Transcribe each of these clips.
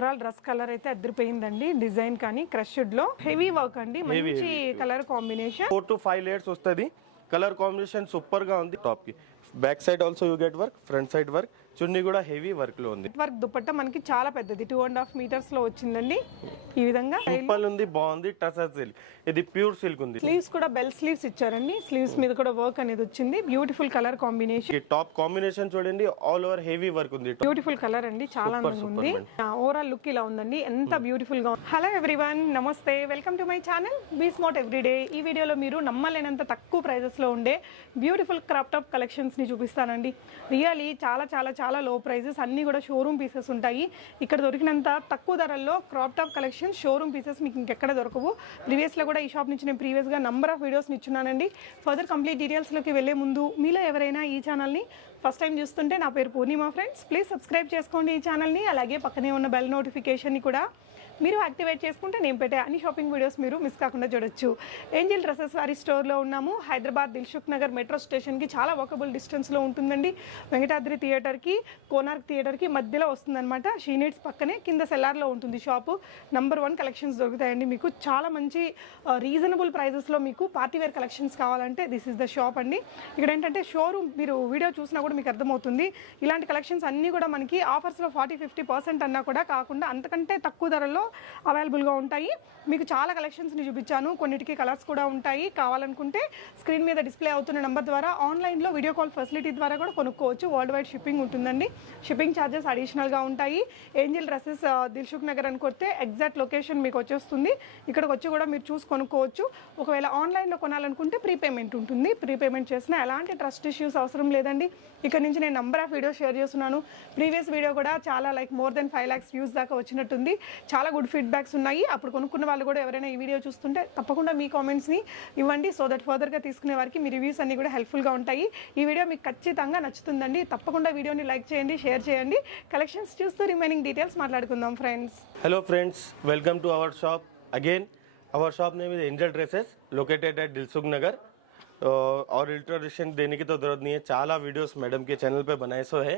Overall dress colour అయితే అదిరిపోయిందండి. Design కానీ క్రష్డ్ లో హెవీ వర్క్ అండి, మంచి కలర్ కాంబినేషన్. 4 to 5 layers వస్తది. కలర్ కాంబినేషన్ సూపర్ గా ఉంది. టాప్ కి back side also you get work, front side work, చున్నీ కూడా హెవీ వర్క్ లో ఉంది. వర్క్ దుపట్టా మనకి చాలా పెద్దది, 2.5 meters లో వచ్చిందండి. ఈ విధంగా సింపుల్ ఉంది, బాగుంది. టసర్ సిల్క్, ఇది ప్యూర్ సిల్క్ ఉంది. స్లీవ్స్ కూడా బెల్ స్లీవ్స్ ఇచ్చారండి. స్లీవ్స్ మీద కూడా వర్క్ అనేది వచ్చింది. Beautiful colour combination. Top combination చూడండి, ఆల్ ఓవర్ హెవీ వర్క్ ఉంది. బ్యూటిఫుల్ కలర్ అండి, చాలా అందంగా ఉంది. ఓవరాల్ లుక్ ఇలా ఉందండి, ఎంత బ్యూటిఫుల్ గా. హలో ఎవ్రీవన్, నమస్తే, welcome to my channel be smart everyday. ఈ వీడియోలో మీరు నమ్మలేనంత తక్కువ ప్రైజెస్ లో ఉండే బ్యూటిఫుల్ క్రాప్ టాప్ కలెక్షన్స్ ని చూపిస్తానండి. రియల్లీ చాలా చాలా చాలా లో ప్రైజెస్, అన్ని కూడా షోరూమ్ పీసెస్ ఉంటాయి. ఇక్కడ దొరికినంత తక్కువ ధరల్లో crop top collection showroom pieces మీకు ఇంకెక్కడ దొరకవు. ప్రీవియస్లో కూడా ఈ షాప్ నుంచి నేను ప్రీవియస్గా నంబర్ ఆఫ్ వీడియోస్ ఇచ్చున్నానండి. ఫర్దర్ కంప్లీట్ డీటెయిల్స్లోకి వెళ్ళే ముందు మీలో ఎవరైనా ఈ ఛానల్ని ఫస్ట్ టైం చూస్తుంటే, నా పేరు పూర్ణిమ ఫ్రెండ్స్, ప్లీజ్ సబ్స్క్రైబ్ చేసుకోండి ఈ ఛానల్ని. అలాగే పక్కనే ఉన్న బెల్ నోటిఫికేషన్ని కూడా మీరు యాక్టివేట్ చేసుకుంటే నేను పెట్టే అన్ని షాపింగ్ వీడియోస్ మీరు మిస్ కాకుండా చూడొచ్చు. ఏంజల్ డ్రెస్సెస్ వారి స్టోర్లో ఉన్నాము. హైదరాబాద్ దిల్సుఖ్ నగర్ మెట్రో స్టేషన్కి చాలా వాకబుల్ డిస్టెన్స్లో ఉంటుందండి. వెంకటాద్రి థియేటర్కి, కోనార్క్ థియేటర్కి మధ్యలో వస్తుందన్నమాట. షీ నీడ్స్ పక్కనే కింద సెల్లార్లో ఉంటుంది షాపు. నంబర్ 1 కలెక్షన్స్ దొరుకుతాయండి మీకు. చాలా మంచి రీజనబుల్ ప్రైజెస్లో మీకు పార్టీవేర్ కలెక్షన్స్ కావాలంటే దిస్ ఇస్ ద షాప్ అండి. ఇక్కడ ఏంటంటే షోరూమ్, మీరు వీడియో చూసినా కూడా మీకు అర్థమవుతుంది. ఇలాంటి కలెక్షన్స్ అన్నీ కూడా మనకి ఆఫర్స్లో 40-50% అన్నా కూడా కాకుండా అంతకంటే తక్కువ ధరల్లో అవైలబుల్గా ఉంటాయి. మీకు చాలా కలెక్షన్స్ని చూపించాను, కొన్నిటికి కలర్స్ కూడా ఉంటాయి. కావాలనుకుంటే స్క్రీన్ మీద డిస్ప్లే అవుతున్న నెంబర్ ద్వారా ఆన్లైన్లో వీడియో కాల్ ఫెసిలిటీ ద్వారా కూడా కొనుక్కోవచ్చు. వరల్డ్ వైడ్ షిప్పింగ్ ఉంటుందండి. షిప్పింగ్ ఛార్జెస్ అడిషనల్గా ఉంటాయి. ఏంజల్ డ్రెస్సెస్ దిల్సుఖ్ నగర్ అని కొడితే ఎగ్జాక్ట్ లొకేషన్ మీకు వచ్చేస్తుంది. ఇక్కడికి వచ్చి కూడా మీరు చూసి కొనుక్కోవచ్చు. ఒకవేళ ఆన్లైన్లో కొనాలనుకుంటే ప్రీపేమెంట్ ఉంటుంది. ప్రీపేమెంట్ చేసినా ఎలాంటి ట్రస్ట్ ఇష్యూస్ అవసరం లేదండి. ఇక్కడ నుంచి నేను నంబర్ ఆఫ్ వీడియోస్ షేర్ చేస్తున్నాను. ప్రీవియస్ వీడియో కూడా చాలా more than 5 lakhs వ్యూస్ దాకా వచ్చినట్టుంది. చాలా గుడ్ ఫీడ్బ్యాక్స్ ఉన్నాయి. అప్పుడు కొనుక్కున్న వాళ్ళు కూడా ఎవరైనా ఈ వీడియో చూస్తుంటే తప్పకుండా మీ కామెంట్స్ని ఇవ్వండి. సో దట్ ఫర్దర్గా తీసుకునే వారికి మీ రివ్యూస్ అన్ని కూడా హెల్ప్ఫుల్గా ఉంటాయి. ఈ వీడియో మీకు ఖచ్చితంగా నచ్చుతుందండి. తప్పకుండా వీడియోని లైక్ చేయండి, షేర్ చేయండి. కలెక్షన్స్ చూస్తూ రిమైనింగ్ డీటెయిల్స్ మాట్లాడుకుందాం friends. Hello friends, welcome to our shop again. Our shop name is angel dresses located at Dilsukhnagar. और इंट्रोडक्शन देने की तो जरूरत नहीं है, चाला वीडियोस मैडम के चैनल पे बनाए सो है.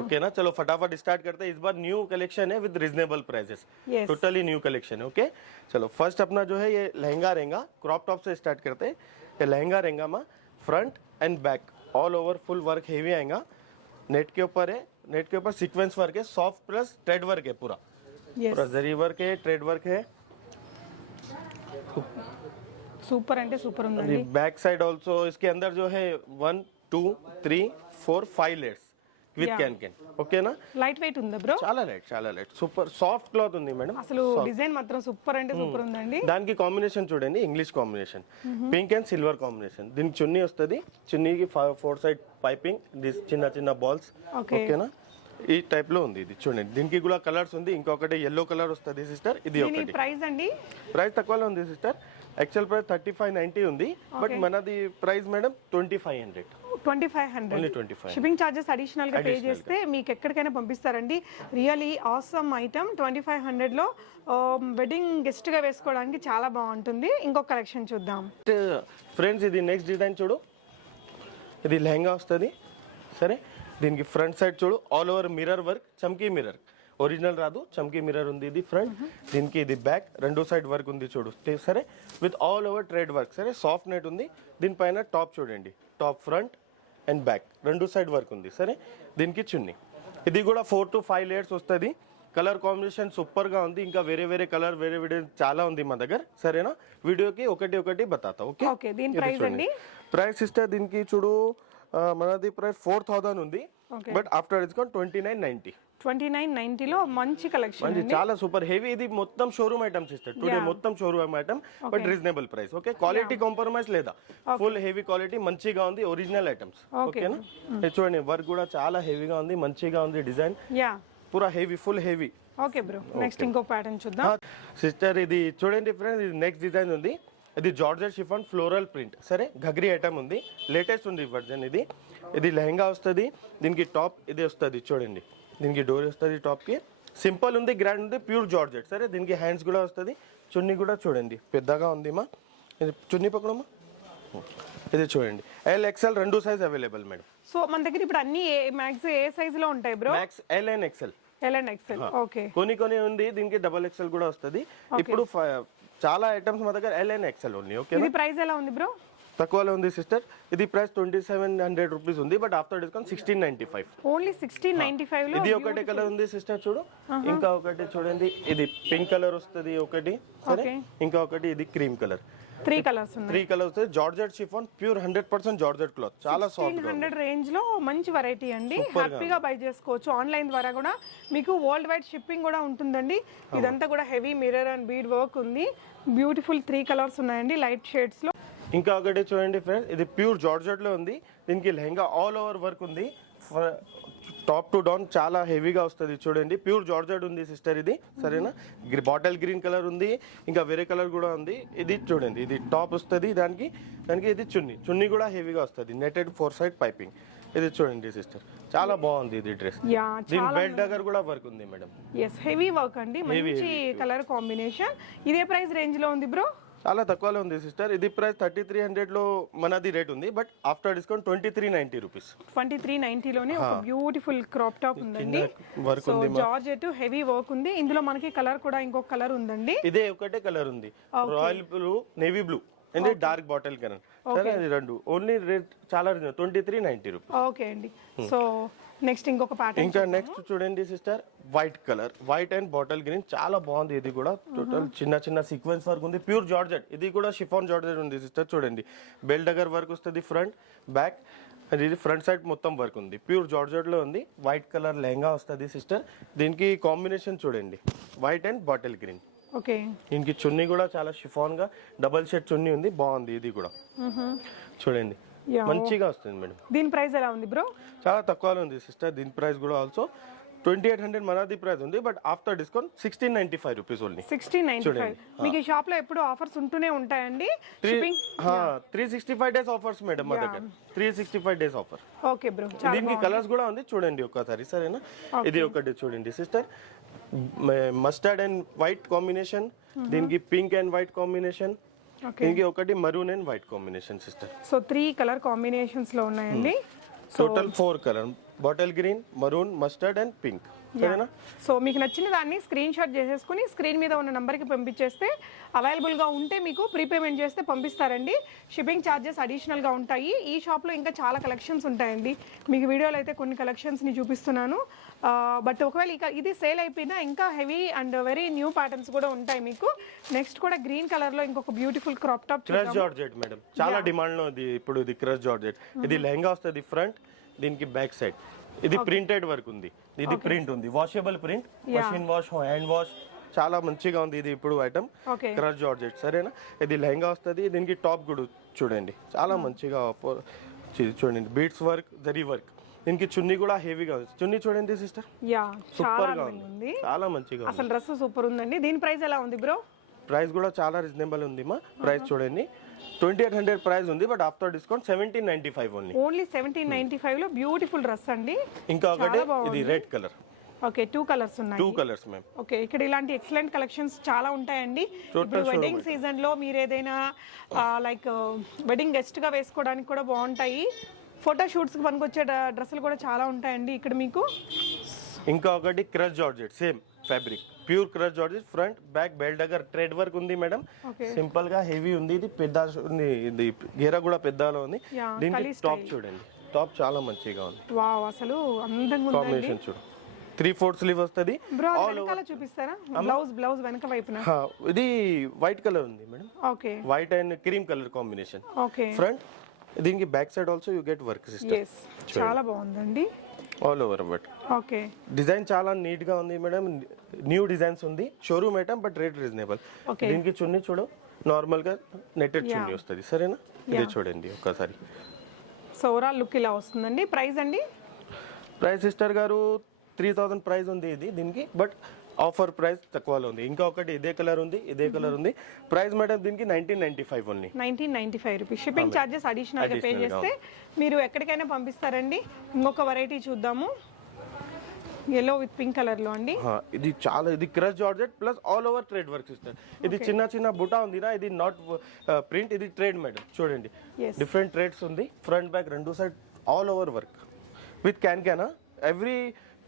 ओके ना, चलो फटाफट स्टार्ट करते हैं. इस बार न्यू कलेक्शन है with reasonable prices, totally new collection है. ओके चलो, फर्स्ट अपना जो है ये लहंगा रहेगा. क्रॉप टॉप से स्टार्ट करते हैं. ये लहंगा रहेगा में front end back all over full work heavy आएगा. नेट के ऊपर है, नेट के ऊपर सीक्वेंस वर्क है, सॉफ्ट प्लस थ्रेड वर्क है. पूरा पूरा जरी वर्क है, थ्रेड वर्क है. సూపర్ అంటే సూపర్ ఉందండి. बैक साइड ऑल्सो इसके अंदर जो है 1 2 3 4 5 लेयर्स విత్ క్యాన్ క్యాన్. ఓకేనా, లైట్ వెయిట్ ఉందా బ్రో? చాలా లైట్ సూపర్ సాఫ్ట్ క్లాత్ ఉంది మేడం. అసలు డిజైన్ మాత్రం సూపర్ అంటే సూపర్ ఉందండి. దానికి కాంబినేషన్ చూడండి, English combination, pink and silver combination. దీనికి చున్నీ వస్తుంది. చున్నీకి 4 సైడ్ పైపింగ్, చిన్న చిన్న బాల్స్. ఓకేనా, ఈ టైప్ లో ఉంది ఇది చూడండి. దీనికి కూడా కలర్స్ ఉంది. ఇంకొకటి ఎల్లో కలర్ వస్తుంది సిస్టర్. ఇది ఒకటి. ప్రైస్ అండి, ప్రైస్ తక్కువలో ఉంది సిస్టర్. యాక్చువల్ ప్రైస్ 3590 ఉంది, బట్ మనది price madam 2500. 2500 shipping charges additional గా పే చేస్తే మీకు ఎక్కడికైనా పంపిస్తారండి. Really awesome item. 2500 లో వెడ్డింగ్ గెస్ట్ గా వేసుకోవడానికి చాలా బాగుంటుంది. ఇంకొక కలెక్షన్ చూద్దాం ఫ్రెండ్స్. ఇది నెక్స్ట్ డిజైన్ చూడు. ఇది లెహంగా వస్తుంది. సరే, దీనికి ఫ్రంట్ సైడ్ చూడు, ఆల్ ఓవర్ మిర్రర్ వర్క్, చమ్కీ మిర్రర్. ఒరిజినల్ రాదు, చమ్కీ మిర్రర్ ఉంది. ఇది ఫ్రంట్, దీనికి ఇది బ్యాక్, రెండు సైడ్ వర్క్ ఉంది చూడు. సరే, with all over trade work. సరే, సాఫ్ట్ నెట్ ఉంది. దీనిపైన టాప్ చూడండి, టాప్ ఫ్రంట్ అండ్ బ్యాక్ రెండు సైడ్ వర్క్ ఉంది. సరే, దీనికి చున్నీ. ఇది కూడా 4 to 5 లేయర్స్ వస్తుంది. కలర్ కాంబినేషన్ సూపర్ గా ఉంది. ఇంకా వేరే కలర్ వేరే చాలా ఉంది మా దగ్గర. సరేనా, వీడియోకి ఒకటి బతాతా. ఓకే, దీని ప్రైస్ అండి. ప్రైస్ ఇస్తే దీనికి చూడు, మనది ప్రైస్ 4000 ఉంది, బట్ ఆఫ్టర్ డిస్కౌంట్ 2990 లో మంచి కలెక్షన్, చాలా సూపర్ హెవీ. ఇది మొత్తం షోరూమ్ ఐటమ్స్ ఇస్తారు టుడే, మొత్తం showroom item, but reasonable price. Okay, quality compromise లేదా, ఫుల్ హెవీ క్వాలిటీ, మంచిగా ఉంది. Original items. ఓకేనా, చూడండి వర్క్ కూడా చాలా హెవీగా ఉంది, మంచిగా ఉంది. డిజైన్ పూరా heavy, full heavy. Okay bro, next ఇంకో ప్యాటర్న్ చూద్దాం సిస్టర్. ఇది చూడండి ఫ్రెండ్స్, ఇది నెక్స్ట్ డిజైన్ ఉంది. ఇది జార్జెట్ షిఫాన్ ఫ్లోరల్ ప్రింట్. సరే, ఘగ్రీ ఐటమ్ ఉంది, లేటెస్ట్ ఉంది వర్జన్. ఇది లెహంగా వస్తుంది. దీనికి టాప్ ఇది వస్తుంది చూడండి. దీనికి డోర్ వస్తుంది టాప్ కి. సింపుల్ ఉంది, గ్రాండ్ ఉంది, ప్యూర్ జార్జెట్. సరే, దీనికి హ్యాండ్స్ కూడా వస్తుంది. చున్నీ కూడా చూడండి పెద్దగా ఉంది మా. ఇది చున్నీ పక్కడమ్మా. ఇది చూడండి, LXL రెండు సైజ్ అవైలబుల్ మేడం. సో మన దగ్గర ఇప్పుడు అన్ని మ్యాక్స్ ఏ సైజ్ లో ఉంటాయి bro? Max L and XL L and XL. Okay, కొన్ని ఉంది దీనికి డబల్ ఎక్సెల్ కూడా వస్తుంది. ఇప్పుడు చాలా ఐటమ్స్ మా దగ్గర L and XL only. Okay, ఇది ప్రైస్ ఎలా ఉంది బ్రో? తక్కువలో ఉంది సిస్టర్. ఇది ప్రైస్ 2700 రూపీస్ ఉంది, బట్ ఆఫ్టర్ డిస్కౌంట్ 1695. ఓన్లీ 1695 లో. ఇది ఒకటే కలర్ ఉంది సిస్టర్, చూడు. ఇంకా ఒకటి చూడండి, ఇది పింక్ కలర్ వస్తుంది ఒకటి, సరే. ఇంకా ఒకటి ఇది క్రీమ్ కలర్. 3 కలర్స్ ఉన్నాయి. 3 కలర్స్ వస్తాయి. Georgette chiffon, pure 100% georgette cloth, చాలా సాఫ్ట్. 1600 రేంజ్ లో మంచి వెరైటీ అండి. హ్యాపీగా బై చేసుకోవచ్చు. ఆన్లైన్ ద్వారా కూడా మీకు వరల్డ్ వైడ్ షిప్పింగ్ కూడా ఉంటుందండి. ఇదంతా కూడా heavy mirror and bead work ఉంది. బ్యూటిఫుల్ 3 కలర్స్ ఉన్నాయండి లైట్ షేడ్స్ లో. ఇంకా ఒకటి చూడండి ఫ్రెండ్స్, ఇది ప్యూర్ జార్జెట్ లో ఉంది. దీనికి లెహంగా ఆల్ ఓవర్ వర్క్ ఉంది, టాప్ టు డౌన్ చాలా హెవీగా వస్తుంది. చూడండి, ప్యూర్ జార్జెట్ ఉంది సిస్టర్ ఇది, సరేనా. బాటిల్ గ్రీన్ కలర్ ఉంది, ఇంకా వేరే కలర్ కూడా ఉంది. ఇది చూడండి, ఇది టాప్ వస్తుంది, దానికి ఇది చున్నీ కూడా హెవీగా వస్తుంది. Netted 4 side piping. ఇది చూడండి సిస్టర్, చాలా బాగుంది ఇది డ్రెస్. దీని బెల్ట్ దగ్గర కూడా వర్క్ ఉంది మేడం. ఎస్, హెవీ వర్క్ అండి, మంచి కలర్ కాంబినేషన్. ఇదే ప్రైస్ రేంజ్ లో ఉంది బ్రో? చాలా తక్కువలో ఉంది సిస్టర్. ఇది ప్రైస్ 3300 లో మనది రేట్ ఉంది, బట్ ఆఫ్టర్ డిస్కౌంట్ 2390 రూపీస్. 2390 లోనే ఒక బ్యూటిఫుల్ క్రాప్ టాప్ ఉందండి. సో జార్జెట్ హెవీ వర్క్ ఉంది. ఇందులో మనకి కలర్ కూడా ఇంకొక కలర్ ఉందండి. ఇదే ఒకటే కలర్ ఉంది, royal blue, navy blue and dark bottle colour. సరే, ఇది రెండు ఓన్లీ రేట్ చాలా 2390 రూపీస్. ఓకే అండి. సో నెక్స్ట్ ఇంకొక ప్యాటర్న్. ఇంకా నెక్స్ట్ చూడండి sister, white colour, white and bottle green, చాలా బాగుంది. ఇది కూడా టోటల్ చిన్న సీక్వెన్స్ వర్క్ ఉంది, ప్యూర్ జార్జెట్. ఇది కూడా షిఫాన్ జార్జెట్ ఉంది సిస్టర్. చూడండి, బెల్ట్ దగ్గర వర్క్ వస్తుంది, ఫ్రంట్ బ్యాక్. ఇది ఫ్రంట్ సైడ్ మొత్తం వర్క్ ఉంది, ప్యూర్ జార్జెట్ లో ఉంది. వైట్ కలర్ లెహంగా వస్తుంది సిస్టర్. దీనికి కాంబినేషన్ చూడండి, white and bottle green. Okay, దీనికి చున్నీ కూడా చాలా షిఫాన్ గా డబల్ షేడ్ చున్నీ ఉంది, బాగుంది. ఇది కూడా చూడండి, మంచిగా వస్తుంది మేడం. దీని ప్రైస్ ఎలా ఉంది బ్రో? చాలా తక్కువలో ఉంది సిస్టర్. దీని ప్రైస్ కూడా ఆల్సో 2800 మనది ప్రైస్ ఉంది, but after discount 1695 rupees only. 1695. మీకు ఈ షాప్ లో ఎప్పుడు ఆఫర్స్ ఉంటూనే ఉంటాయండి. 365 డేస్ ఆఫర్స్ మేడం మా దగ్గర. 365 డేస్ ఆఫర్. ఓకే బ్రో, దీనికి కలర్స్ కూడా ఉంది, చూడండి ఒకసారి, సరేనా. ఇది ఒకటి చూడండి sister, mustard and white combination. దీనికి పింక్ అండ్ వైట్ కాంబినేషన్. దీనికి ఒకటి maroon and white combination sister. So 3 colour combinations లో ఉన్నాయండి. Total 4 colour, bottle green, maroon, mustard and pink. So మీకు నచ్చిన దాన్ని స్క్రీన్ షాట్ చేసేసుకుని స్క్రీన్ మీద ఉన్న నంబర్కి పంపించేస్తే అవైలబుల్గా ఉంటే మీకు ప్రీపేమెంట్ చేస్తే పంపిస్తారండి. షిప్పింగ్ ఛార్జెస్ అడిషనల్గా ఉంటాయి. ఈ షాప్లో ఇంకా చాలా కలెక్షన్స్ ఉంటాయండి. మీకు వీడియోలో అయితే కొన్ని కలెక్షన్స్ని చూపిస్తున్నాను, బట్ ఒకవేళ ఇది సేల్ అయిపోయినా ఇంకా heavy and very new patterns కూడా ఉంటాయి మీకు. నెక్స్ట్ కూడా గ్రీన్ కలర్లో ఇంకొక beautiful crop top, crush georgette madam, చాలా డిమాండ్లో ఉంది ఇప్పుడు. ఇది క్రష్ జార్జెట్. ఇది లెహంగా వస్తుంది ఫ్రంట్, దీనికి బ్యాక్ సైడ్ ఇది ప్రింటెడ్ వర్క్ ఉంది. ఇది ప్రింట్ ఉంది, washable print, machine wash, hand wash, చాలా మంచిగా ఉంది. ఇది ఇప్పుడు ఐటమ్ క్రష్ జార్జెట్, సరేనా. ఇది లెహంగా వస్తుంది, దీనికి టాప్ కూడా చూడండి, చాలా మంచిగా చూడండి, బీడ్స్ వర్క్, జరీ వర్క్. దీనికి చున్నీ కూడా హెవీగా ఉంది. చున్నీ చూడండి సిస్టర్, సూపర్ గా ఉంది, చాలా మంచిగా, అసలు డ్రెస్ సూపర్ ఉందండి. దీని ప్రైస్ ఎలా ఉంది బ్రో? ప్రైస్ కూడా చాలా రీజనబుల్ ఉంది మా. ప్రైస్ చూడండి, 2800 ప్రైస్ ఉంది, but after discount 1795 only. Only 1795 లో బ్యూటిఫుల్ డ్రెస్ అండి. ఇంకా ఒకటి ఇది రెడ్ కలర్. ఓకే, 2 కలర్స్ ఉన్నాయి. 2 కలర్స్ మ్యామ్. ఓకే, ఇక్కడ ఇలాంటి ఎక్సలెంట్ కలెక్షన్స్ చాలా ఉంటాయండి. ఇప్పుడు వెడ్డింగ్ సీజన్ లో మీరు ఏదైనా లైక్ వెడ్డింగ్ గెస్ట్ గా వేసుకోవడానికి కూడా బాగుంటాయి. ఫోటో షూట్స్ కి పనికొచ్చే డ్రెస్సులు కూడా చాలా ఉంటాయండి ఇక్కడ మీకు. ఇంకా ఒకటి crush georgette, same fabric, pure crush georgette, front back belt దగ్గర థ్రెడ్ వర్క్ ఉంది మేడం. సింపుల్ గా హెవీ ఉంది. ఇది పెద్ద ఉంది, ఇది గేరా కూడా పెద్దలో ఉంది. దీనికి టాప్ చూడండి, టాప్ చాలా మంచిగా ఉంది. వావ్, అసలు అందంగా ఉంది. కాంబినేషన్ చూడు, 3/4 స్లీవ్ వస్తుంది. చూపిస్తారా బ్లౌజ్ వెనక వైపున? ఇది వైట్ కలర్ ఉంది madam. Okay, white and cream colour combination. Okay, front. దీనికి back side also you get work system. చాలా బాగుందండి, all over. But okay, design చాలా నీట్ గా ఉంది మేడం. న్యూ డిజైన్స్ ఉంది, showroom item, but rate reasonable. దీనికి చున్నీ చూడు, నార్మల్ గా నెట్టెడ్ చున్నీ వస్తుంది, సరేనా. ఇది చూడండి ఒకసారి. సో ఓవరాల్ లుక్ ఇలా వస్తుందండి. ప్రైస్ అండి? ప్రైస్ సిస్టర్ గారు 3000 ప్రైస్ ఉంది ఇది దీనికి, బట్ ఆఫర్ ప్రైస్ తక్కువలో ఉంది. ఇంకా ఒకటి ఇదే కలర్ ఉంది, ఇదే కలర్ ఉంది. ప్రైస్ మేడం దీనికి 1995 only. 1995 rupees. Shipping charges additional గా పే చేస్తే మీరు ఎక్కడికైనా పంపిస్తారండి. ఇంకొక వెరైటీ చూద్దాము, yellow విత్ పింక్ కలర్ లో అండి. ఇది చాలా, ఇది crush georgette plus all over thread work sister. ఇది చిన్న బుటా ఉంది నా, ఇది నాట్ ప్రింట్, ఇది థ్రెడ్ మేడం. చూడండి, డిఫరెంట్ థ్రెడ్స్ ఉంది, ఫ్రంట్ బ్యాక్ రెండు side all over work with can. Every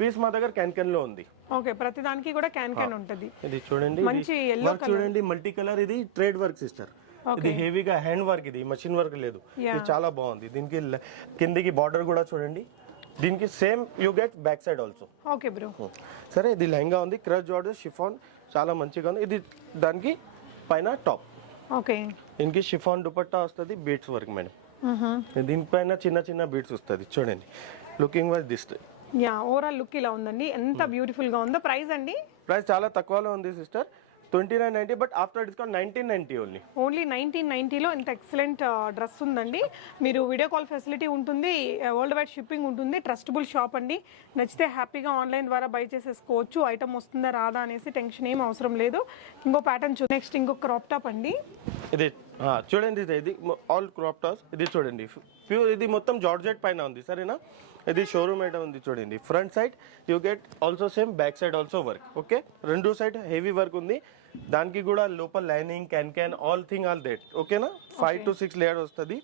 piece మా దగ్గర క్యాన్ లో ఉంది. ఓకే, ప్రతి దానికి కూడా క్యాన్ ఉంటది. ఇది చూడండి, మంచి yellow వర్క్ చూడండి, మల్టీ కలర్. ఇది ట్రేడ్ వర్క్ సిస్టర్. ఇది హెవీగా హ్యాండ్ వర్క్, ఇది మషిన్ వర్క్ లేదు. ఇది చాలా బాగుంది. దీనికి కిందికి బార్డర్ కూడా చూడండి. దీనికి same you get back side also. Okay bro. సరే, ఇది లెహంగా ఉంది, క్రష్ జార్జెట్ షిఫాన్, చాలా మంచిగా ఉంది. ఇది దానికి పైన టాప్. ఓకే, దీనికి షిఫాన్ దుపట్టా వస్తుంది, బీట్స్ వర్క్ మేడం. దీనిపైన చిన్న చిన్న బీట్స్ వస్తుంది చూడండి. Looking wise this. Yeah, overall look ఇలా ఉందండి. ఎంత బ్యూటిఫుల్ గా ఉందో. ప్రైస్ అండి? ప్రైస్ చాలా తక్కువలో ఉంది sister, 2990, but after discount 1990 only. Only 1990లో ఇంత ఎక్సలెంట్ డ్రెస్ ఉందండి. మీరు వీడియో కాల్ ఫెసిలిటీ ఉంటుంది, వరల్డ్ వైడ్ షిప్పింగ్ ఉంటుంది. ట్రస్టబుల్ షాప్ అండి. నచ్చితే హ్యాపీగా ఆన్లైన్ ద్వారా బై చేసేసుకోవచ్చు. ఐటమ్ వస్తుందా రాదా అనేసి టెన్షన్ ఏం అవసరం లేదు. ఇంకో ప్యాటర్న్ నెక్స్ట్ ఇంకో క్రాప్ టాప్ అండి. ఇది చూడండి, ఇది ఆల్ క్రాప్ టాప్స్. ఇది చూడండి, ప్యూర్. ఇది మొత్తం జార్జెట్ పైన ఉంది, సరేనా. ఇది షోరూమ్ ఐటమ్ ఉంది చూడండి. Front side you get also same, back side also work. Okay, రెండు సైడ్ హెవీ వర్క్ ఉంది. దానికి కూడా లోపల lining, can all thing all that. ఓకేనా, 5 to 6 లేయర్ వస్తుంది.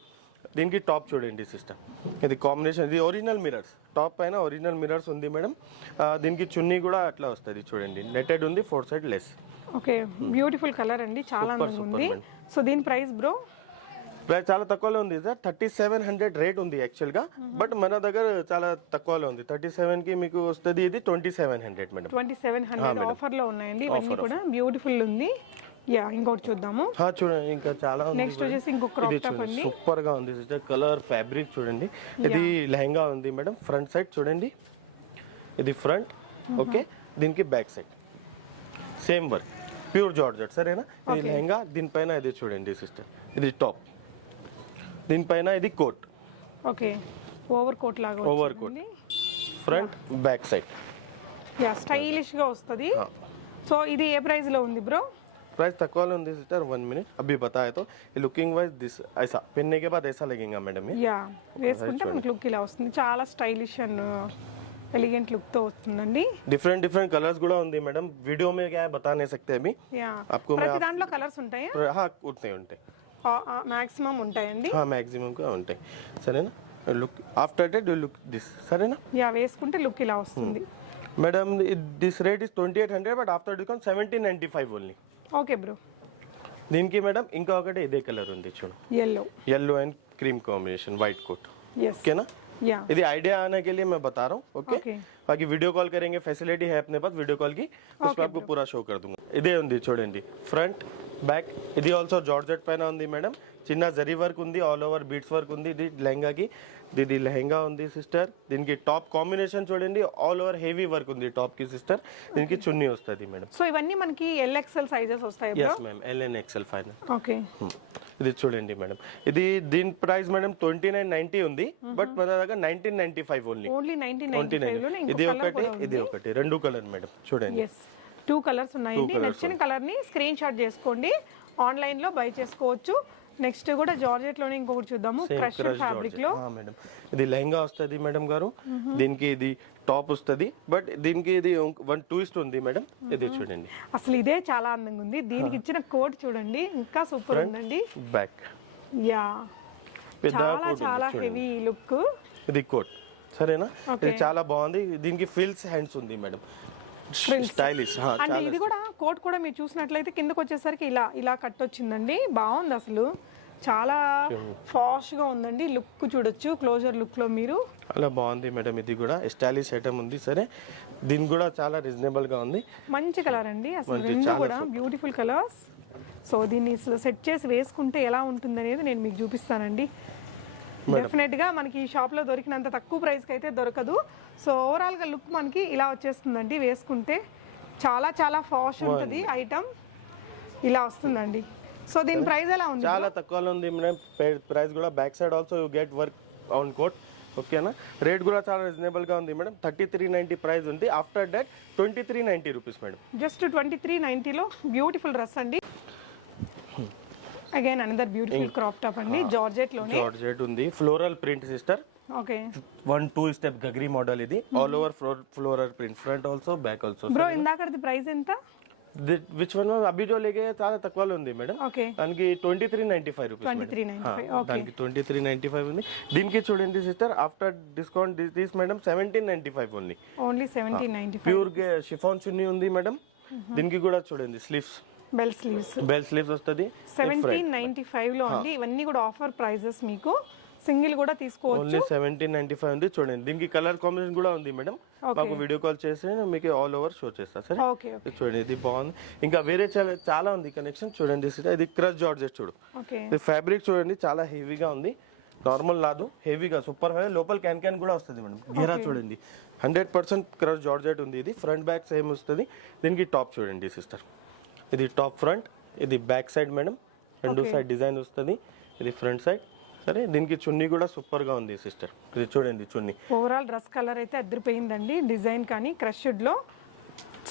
దీనికి టాప్ చూడండి సిస్టమ్. ఇది కాంబినేషన్, ఇది ఒరిజినల్ మిరర్స్. టాప్ పైన ఒరిజినల్ మిరర్స్ ఉంది మేడం. దీనికి చున్నీ కూడా అట్లా వస్తుంది చూడండి. నెటెడ్ ఉంది, 4 side less. Okay, beautiful colour అండి, చాలా అందంగా ఉంది. సో దీని ప్రైస్ బ్రో? ప్రైస్ చాలా తక్కువలో ఉంది సార్. 3700 రేట్ ఉంది యాక్చువల్గా, బట్ మన దగ్గర చాలా తక్కువలో ఉంది. 37 కి మీకు వస్తుంది. ఇది 2700 మేడం. 2700 ఆఫర్ లో ఉన్నాయండి. ఇవన్నీ కూడా బ్యూటిఫుల్ ఉంది. యా, ఇంకోటి చూద్దాము. చూడండి, ఇంకా చాలా ఉంది. నెక్స్ట్ వచ్చేసి ఇంకో క్రాప్ టాప్ అండి. సూపర్ గా ఉంది సిస్టర్. కలర్, ఫ్యాబ్రిక్ చూడండి. ఇది లెహంగా ఉంది మేడం. ఫ్రంట్ సైడ్ చూడండి, ఇది ఫ్రంట్. ఓకే, దీనికి back side same work, pure georgette, సరేనా. ఇది లెహంగా, దీనిపైన ఇది చూడండి సిస్టర్. ఇది టాప్, దీనిపైన ఇది కోట్. ఓకే, ఓవర్ కోట్ లాగా. Over coat, front back side. Yeah, stylish గా వస్తుంది. సో ఇది ఏ ప్రైస్ లో ఉంది బ్రో? प्राइस तकवाल ఉంది సిస్టర్. 1 मिनट अभी बताए तो ये लुकिंग वाइज दिस ऐसा पहनने के बाद ऐसा लगेगा मैडम. యా, వేసుకుంటే మనకు లుక్ ఇలా వస్తుంది. చాలా స్టైలిష్ అండ్ ఎలిగెంట్ లుక్ తో వస్తుందండి. डिफरेंट डिफरेंट कलर्स కూడా ఉంది మేడం. वीडियो में क्या है बता नहीं सकते अभी. యా, आपको मैं ప్రతి దాంట్లో కలర్స్ ఉంటాయా? हाँ उतने ఉంటాయి. మాక్సిమం ఉంటాయండి. हाँ मैक्सिमम గా ఉంటాయి, సరేనా. Look after that you look this, సరేనా. యా, వేసుకుంటే లుక్ ఇలా వస్తుంది. Madam this rate is 2800, but after discount 1795 only. Okay bro. దీనికి మేడం ఇంకా ఒకటి ఇదే కలర్ ఉంది చూడు. Yellow and cream combination, white coat. Yes, okay ना. या, यदि आइडिया आने के लिए मैं बता रहा हूँ. ओके, बाकी वीडियो कॉल करेंगे, फैसिलिटी है अपने पास वीडियो कॉल की, उस पर आपको पूरा शो कर दूंगा. ఇదే ఉంది చూడండి, ఫ్రంట్ బ్యాక్. ఇది ఆల్సో జార్జెట్ పైన ఉంది మేడం. చిన్న జరీ వర్క్ ఉంది, ఆల్ ఓవర్ బీట్స్ వర్క్ ఉంది. ఇది లెహంగాకి, ఇది లెహంగా ఉంది సిస్టర్. దీనికి టాప్ కాంబినేషన్ చూడండి, ఆల్ ఓవర్ హెవీ వర్క్ ఉంది టాప్ కి సిస్టర్. దీనికి చున్నీ వస్తుంది మేడం. సో ఇవన్నీ మనకి LXL సైజెస్ వస్తాయి bro? yes ma'am, L and XL final. Okay, ఇది చూడండి మేడం. ఇది దీని ప్రైస్ మేడం 2990 ఉంది, బట్ మన దగ్గర 1995 ఓన్లీ. ఓన్లీ 1995 లో. ఇది ఒకటి, ఇది ఒకటి, రెండు కలర్ మేడం చూడండి. yes, 2 కలర్స్ ఉన్నాయండి. నచ్చిన కలర్ ని స్క్రీన్ షాట్ చేసుకోండి, ఆన్లైన్ లో బై చేసుకోవచ్చు. నెక్స్ట్ కూడా జార్జెట్ లోనే ఇంకొకటి చూద్దాము, క్రష్ ఫ్యాబ్రిక్ లో. మేడం ఇది లెహంగా వస్తుంది మేడం గారు. దీనికి ఇది టాప్ వస్తుంది, బట్ దీనికి ఇది 1 twist ఉంది మేడం. ఇది చూడండి, అసలు ఇదే చాలా అందంగా ఉంది. దీనికి ఇచ్చిన కోట్ చూడండి, ఇంకా సూపర్ ఉందండి. బ్యాక్ యా, చాలా చాలా హెవీ లుక్. ఇది కోట్, సరేనా. ఇది చాలా బాగుంది. దీనికి ఫిల్స్ హ్యాండ్స్ ఉంది మేడం, స్టైలిష్. అంటే ఇది కూడా కోట్ కూడా మీరు చూసినట్లయితే కిందకి వచ్చేసరికి ఇలా ఇలా కట్ వచ్చిందండి. బాగుంది, అసలు చాలా ఫాష్ గా ఉందండి. లుక్ చూడొచ్చు క్లోజర్ లుక్ లో మీరు. అలా బాగుంది మేడం. ఇది కూడా స్టైలిష్ ఐటమ్ ఉంది, సరే. దీని కూడా చాలా రీజనబుల్ గా ఉంది. మంచి కలర్ అండి, అసలు రెండు కూడా బ్యూటిఫుల్ కలర్స్. సో దీన్ని సెట్ చేసి వేసుకుంటే ఎలా ఉంటుంది అనేది నేను మీకు చూపిస్తానండి. డెఫినెట్ గా మనకి ఈ షాప్ లో దొరికినంత తక్కువ ప్రైస్ కి అయితే దొరకదు. సో ఓవరాల్ గా లుక్ మనకి ఇలా వచ్చేస్తుందండి. వేసుకుంటే చాలా చాలా ఫాష్ ఉంటుంది ఐటమ్, ఇలా వస్తుందండి. సో దీని ప్రైస్ ఎలా ఉంది? చాలా తక్కువలో ఉంది మేడం. ప్రైస్ కూడా back side also you get work on coat. ఓకేనా. రేట్ కూడా చాలా రీజనబుల్ గా ఉంది మేడం. 3390 ప్రైస్ ఉంది. After that 2390 rupees madam. Just 2390 లో బ్యూటిఫుల్ డ్రెస్ అండి. Again another beautiful crop top అండి, జార్జెట్ లోనే. జార్జెట్ ఉంది, floral print sister. Okay, 1-2 step గగ్రీ మోడల్. ఇది all over floral print, front also back also. Bro ఇందాకది price ఎంత? విచ్ వన్ అభి జో లేకే చాలా తక్కువలో ఉంది మేడం. ఓకే, దానికి 2395 రూపీస్. 2395. ఓకే, దానికి 2395 ఉంది. దీనికి చూడండి sister, after discount this madam 1795 only. Only 1795. Pure chiffon చున్నీ ఉంది మేడం. దీనికి కూడా చూడండి స్లీవ్స్, బెల్ స్లీవ్స్ వస్తుంది. 1795 లో అండి. ఇవన్నీ కూడా ఆఫర్ ప్రైజెస్, మీకు సింగిల్ కూడా తీసుకోవచ్చు. ఓన్లీ 1795 ఉంది. చూడండి దీనికి కలర్ కాంబినేషన్ కూడా ఉంది మేడం. మాకు వీడియో కాల్ చేసి మీకు ఆల్ ఓవర్ షో చేస్తా సరే. ఓకే, చూడండి ఇది బాగుంది. ఇంకా వేరే చాలా ఉంది కనెక్షన్. చూడండి ఇది క్రష్ జార్జెట్ చూడు. ఓకే, ఇది ఫ్యాబ్రిక్ చూడండి చాలా హెవీగా ఉంది. నార్మల్ రాదు, హెవీగా సూపర్ హెవీ. లోపల క్యాన్ కూడా వస్తుంది మేడం. గేరా చూడండి 100% క్రష్ జార్జెట్ ఉంది. ఇది ఫ్రంట్ బ్యాక్ సేమ్ వస్తుంది. దీనికి టాప్ చూడండి సిస్టర్, ఇది టాప్ ఫ్రంట్, ఇది బ్యాక్ సైడ్ మేడం. రెండు సైడ్ డిజైన్ వస్తుంది. ఇది ఫ్రంట్ సైడ్ సరే. దీనికి చున్నీ కూడా సూపర్ గా ఉంది సిస్టర్. ఇది చూడండి చున్నీ. ఓవరాల్ డ్రెస్ కలర్ అయితే అదిరిపోయిందండి, డిజైన్ కానీ క్రష్డ్ లో.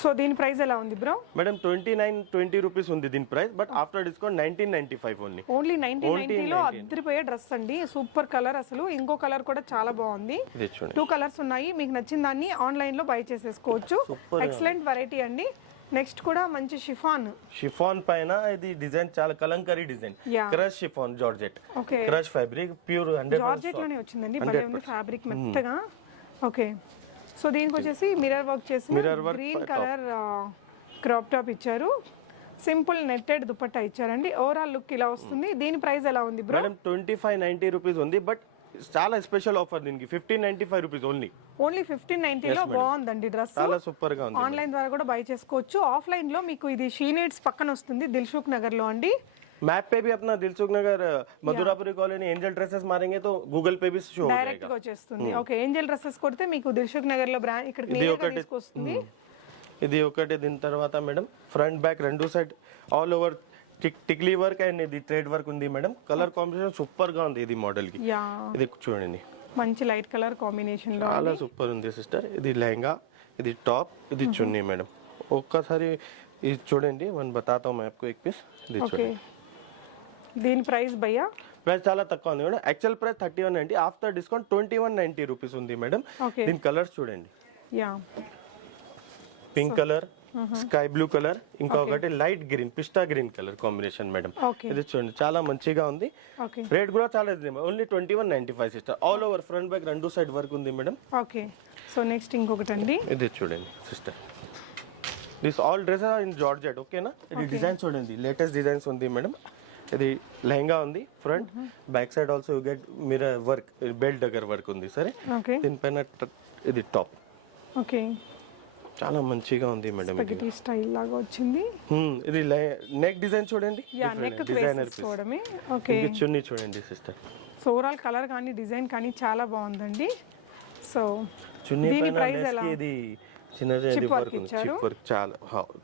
సో దీని ప్రైస్ ఎలా ఉంది బ్రో? మేడం 2920 రూపీస్ ఉంది దీని price. But after discount 1995 only. Only 1990 లో అదిరిపోయే డ్రెస్ అండి. సూపర్ కలర్ అసలు. ఇంకో కలర్ కూడా చాలా బాగుంది. 2 కలర్స్ ఉన్నాయి. మీకు నచ్చిన దాన్ని ఆన్లైన్ లో బై చేసేసుకోవచ్చు. ఎక్సలెంట్ వెరైటీ అండి. నెక్స్ట్ కూడా మంచి షిఫాన్ పైన ఇది డిజైన్ చాలా kalamkari design. Crush chiffon georgette, crush fabric pure 100% georgette లోనే వచ్చిందండి. భలే ఉంది ఫ్యాబ్రిక్ మెత్తగా. ఓకే, సో దీనికి వచ్చేసి మిర్రర్ వర్క్ చేసి గ్రీన్ కలర్ క్రాప్ టాప్ ఇచ్చారు. సింపుల్ నెట్టెడ్ దుపట్టా ఇచ్చారండి. ఓవరాల్ లుక్ ఇలా వస్తుంది. దీని ప్రైస్ ఎలా ఉంది బ్రో? మేడం 2590 రూపీస్ ఉంది. బట్ చాలా స్పెషల్ ఆఫర్ దీనికి 1595 రూపీస్ ఓన్లీ. 1590 లో బాగుందండి డ్రెస్. చాలా సూపర్ గా ఉంది. ఆన్లైన్ ద్వారా కూడా బై చేసుకోవచ్చు. ఆఫ్లైన్ లో మీకు ఇది షీనేట్స్ పక్కన వస్తుంది, దిల్సుఖ్ నగర్ లో అండి. मैप पे भी अपना दिलसुख नगर मधुरापुरी कॉलोनी एंजल ड्रेसेस मारेंगे तो गूगल पे भी शो हो డైరెక్ట్ గా వచ్చేస్తుంది. ఓకే, ఏంజల్ డ్రెస్సెస్ కొడితే మీకు దిల్సుఖ్ నగర్ లో బ్రాంచ్ ఇక్కడ నేరుగా తీసుకొస్తుంది. ఇది ఒకటి. దీని తర్వాత మేడం ఫ్రంట్ బ్యాక్ రెండు side all over tikli work and ఇది థ్రెడ్ వర్క్ ఉంది మేడం. కలర్ కాంబినేషన్ సూపర్ గా ఉంది ఇది మోడల్ కి. ఇది చూడండి మంచి లైట్ కలర్ కాంబినేషన్ లో చాలా సూపర్ ఉంది సిస్టర్. ఇది లెహంగా, ఇది టాప్, ఇది చున్నీ మేడం. ఒక్కసారి ఇది చూడండి. వన్ బతాతా హూ मैं आपको एक पीस. ఇది చూడండి. దీని ప్రైస్ భయ్యా? ప్రైస్ చాలా తక్కువ ఉంది madam. Actual price 3190, after discount 2190 rupees ఉంది మేడం. దీని కలర్స్ చూడండి. Pink colour, sky blue colour, ఇంకొకటి లైట్ గ్రీన్ పిస్తా గ్రీన్ కలర్ కాంబినేషన్ మేడం. ఇది చూడండి చాలా మంచిగా ఉంది. రేట్ కూడా చాలా only 2195 sister. All over front back రెండు సైడ్ వర్క్ ఉంది మేడం. ఓకే, సో నెక్స్ట్ ఇంకొకటి అండి. ఇది చూడండి sister. This all dress are in georgette. ఓకేనా? ఇది డిజైన్ చూడండి, లేటెస్ట్ డిజైన్స్ ఉంది మేడం. ఇది లెహంగా ఉంది. Front back side also you get mirror work, belt దగ్గర వర్క్ ఉంది సరే. దీనిపైన ఇది టాప్. ఓకే, చాలా మంచిగా ఉంది మేడం. స్పగెటీ స్టైల్ లాగా వచ్చింది. ఇది నెక్ డిజైన్ చూడండి, డిజైనర్ పీస్. ఓకే, చున్నీ చూడండి సిస్టర్. సో ఓవరాల్ కలర్ కానీ డిజైన్ కానీ చాలా బాగుందండి. సో చున్నీ పైన ఇది చిన్న వర్క్ ఉంది, చిప్ వర్క్. చాలా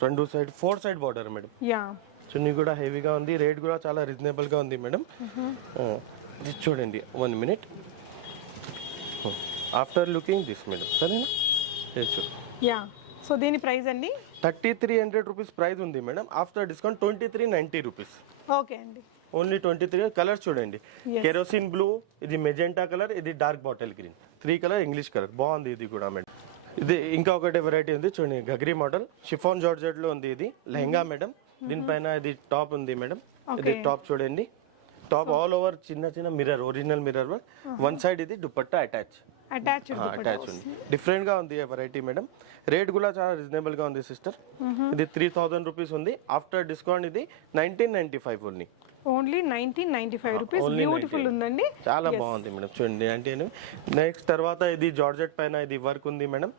రెండు సైడ్ 4 సైడ్ బార్డర్ మేడం. చున్నీ కూడా హెవీగా ఉంది. రేట్ కూడా చాలా రీజనబుల్ గా ఉంది మేడం. ఇది చూడండి 1 minute. After looking this madam సరేనా? సో దీని ప్రైస్ అండి 3300 రూపీస్ ప్రైస్ ఉంది madam. After discount 2390 rupees. Okay అండి, ఓన్లీ 23. కలర్ చూడండి, కెరోసిన్ బ్లూ, ఇది మెజెంటా కలర్, ఇది dark bottle green. 3 colour English colour బాగుంది. ఇది కూడా మేడం. ఇది ఇంకా ఒకటి వెరైటీ ఉంది చూడండి, గగ్రీ మోడల్ షిఫాన్ జార్జెట్ లో ఉంది. ఇది లెహంగా మేడం. దీనిపైన ఇది టాప్ ఉంది మేడం. ఇది టాప్ చూడండి. టాప్ ఆల్ ఓవర్ చిన్న చిన్న mirror, original mirror work. One side ఇది దుపట్టా అటాచ్ ఉంది. డిఫరెంట్ గా ఉంది వెరైటీ మేడం. రేట్ కూడా చాలా రీజనబుల్ గా ఉంది సిస్టర్. ఇది 3000 రూపీస్ ఉంది. ఆఫ్టర్ డిస్కౌంట్ ఇది 1995 ఓన్లీ. Only 1995 rupees. బ్యూటిఫుల్ ఉందండి, చాలా బాగుంది మేడం. చూడండి అంటే నెక్స్ట్ తర్వాత ఇది జార్జెట్ పైన ఇది వర్క్ ఉంది madam.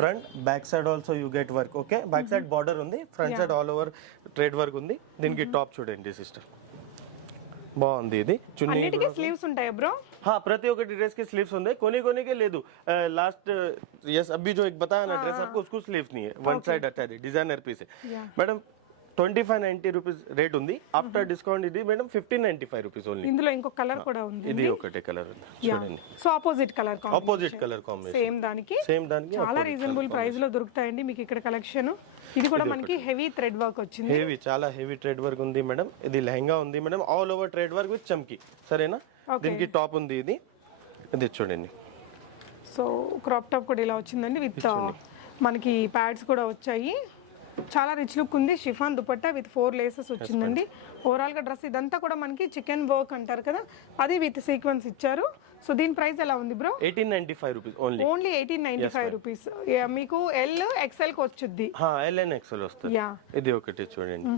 Front back side also you get work. Okay, back side border ఉంది, front side all over thread work ఉంది. దీనికి టాప్ చూడండి సిస్టర్, బాగుంది. ఇది చున్నీ స్లీవ్స్ ఉంటాయి బ్రో? ప్రతి ఒక్కటి డ్రెస్ की स्लीव्स ఉంది, कोने లేదు. लास्ट यस अभी जो एक बताया ना ड्रेस आपको, उसको स्लीव्स नहीं है, वन साइड अटैच है, डिजाइनर पीस है मैडम. 2590 రూపీస్ రేట్ ఉంది. ఆఫ్టర్ డిస్కౌంట్ ఇది మేడం 1595 రూపీస్ ఓన్లీ. ఇందులో ఇంకో కలర్ కూడా ఉంది. ఇది ఒకటే కలర్ ఉంది చూడండి. So opposite colour combination same దానికి చాలా రీజనబుల్ ప్రైస్ లో దొరుకుతాయండి మీకు ఇక్కడ కలెక్షన్. ఇది కూడా మనకి హెవీ థ్రెడ్ వర్క్ వచ్చింది. చాలా హెవీ థ్రెడ్ వర్క్ ఉంది మేడం. ఇది లెహంగా ఉంది madam, all over thread work with చమ్కీ సరేనా. దీనికి టాప్ ఉంది. ఇది చూడండి. సో క్రాప్ టాప్ కూడా ఇలా వచ్చిందండి విత్ మనకి ప్యాడ్స్ కూడా వచ్చాయి. చాలా రిచ్ లుక్ ఉంది. షిఫాన్ దుపట్టా విత్ 4 లేసెస్ వచ్చిందండి. ఓవరాల్ గా డ్రెస్ ఇదంతా కూడా మనకి చికెన్ వర్క్ అంటారు కదా, అది విత్ సీక్వెన్స్ ఇచ్చారు. సో దీని ప్రైస్ ఎలా ఉంది bro? 1895 rupees only. Only 1895 rupees. మీకు ఎల్ ఎక్స్ఎల్ కి వచ్చుద్ది. ఎల్ అండ్ ఎక్స్ఎల్ వస్తుంది. యా, ఇది ఒకటి చూడండి.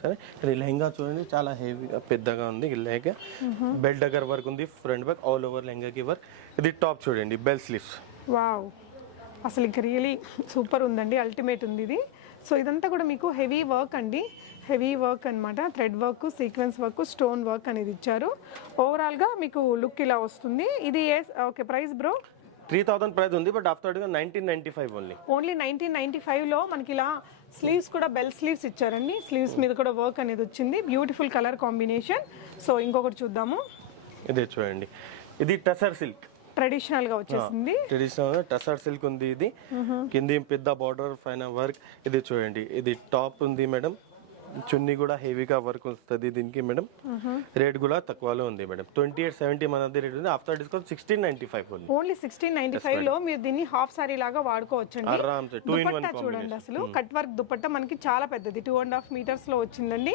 సరే, ఇది లెహంగా చూడండి, చాలా హెవీగా పెద్దగా ఉంది లెహంగా. బెల్ దగ్గర వర్క్ ఉంది, ఫ్రంట్ బ్యాక్ ఆల్ ఓవర్ లెహంగాకి వర్క్. ఇది టాప్ చూడండి, బెల్ స్లీవ్స్. వావ్, అసలు ఇంకా రియలీ సూపర్ ఉందండి, అల్టిమేట్ ఉంది ఇది. సో ఇదంతా కూడా మీకు హెవీ వర్క్ అండి, హెవీ వర్క్ అనమాట. Thread work, sequence work, stone work అనేది ఇచ్చారు. ఓవరాల్గా మీకు లుక్ ఇలా వస్తుంది. ఇది ఓకే, ప్రైస్ బ్రో? 3000 ప్రైస్ ఉంది, బట్ ఆఫ్టర్ 1995 ఓన్లీ. ఓన్లీ 1995లో మనకి ఇలా స్లీవ్స్ కూడా బెల్ స్లీవ్స్ ఇచ్చారండి. స్లీవ్స్ మీద కూడా వర్క్ అనేది వచ్చింది. Beautiful colour combination. సో ఇంకొకటి చూద్దాము. ఇదే చూడండి, ఇది టసర్ సిల్క్, ట్రెడిషనల్ గా వచ్చేసింది. ట్రెడిషనల్ టసర్ సిల్క్ ఉంది. ఇది కింది పెద్ద బార్డర్ పైన వర్క్. ఇది చూడండి, ఇది టాప్ ఉంది మేడం. చున్నీ కూడా హెవీగా వర్క్ వస్తుంది దీనికి మేడం. రేట్ కూడా తక్కువలో ఉంది మేడం. 2870 మనది రేట్ ఉంది. After discount 1695 only. ఓన్లీ 1695 లో మీరు దీన్ని హాఫ్ సారీ లాగా వాడుకోవచ్చండి. ఆరామ్సే 2 in 1 చూడండి, అసలు కట్ వర్క్ దుపట్టా మనకి చాలా పెద్దది, 2.5 మీటర్స్ లో వచ్చిందండి.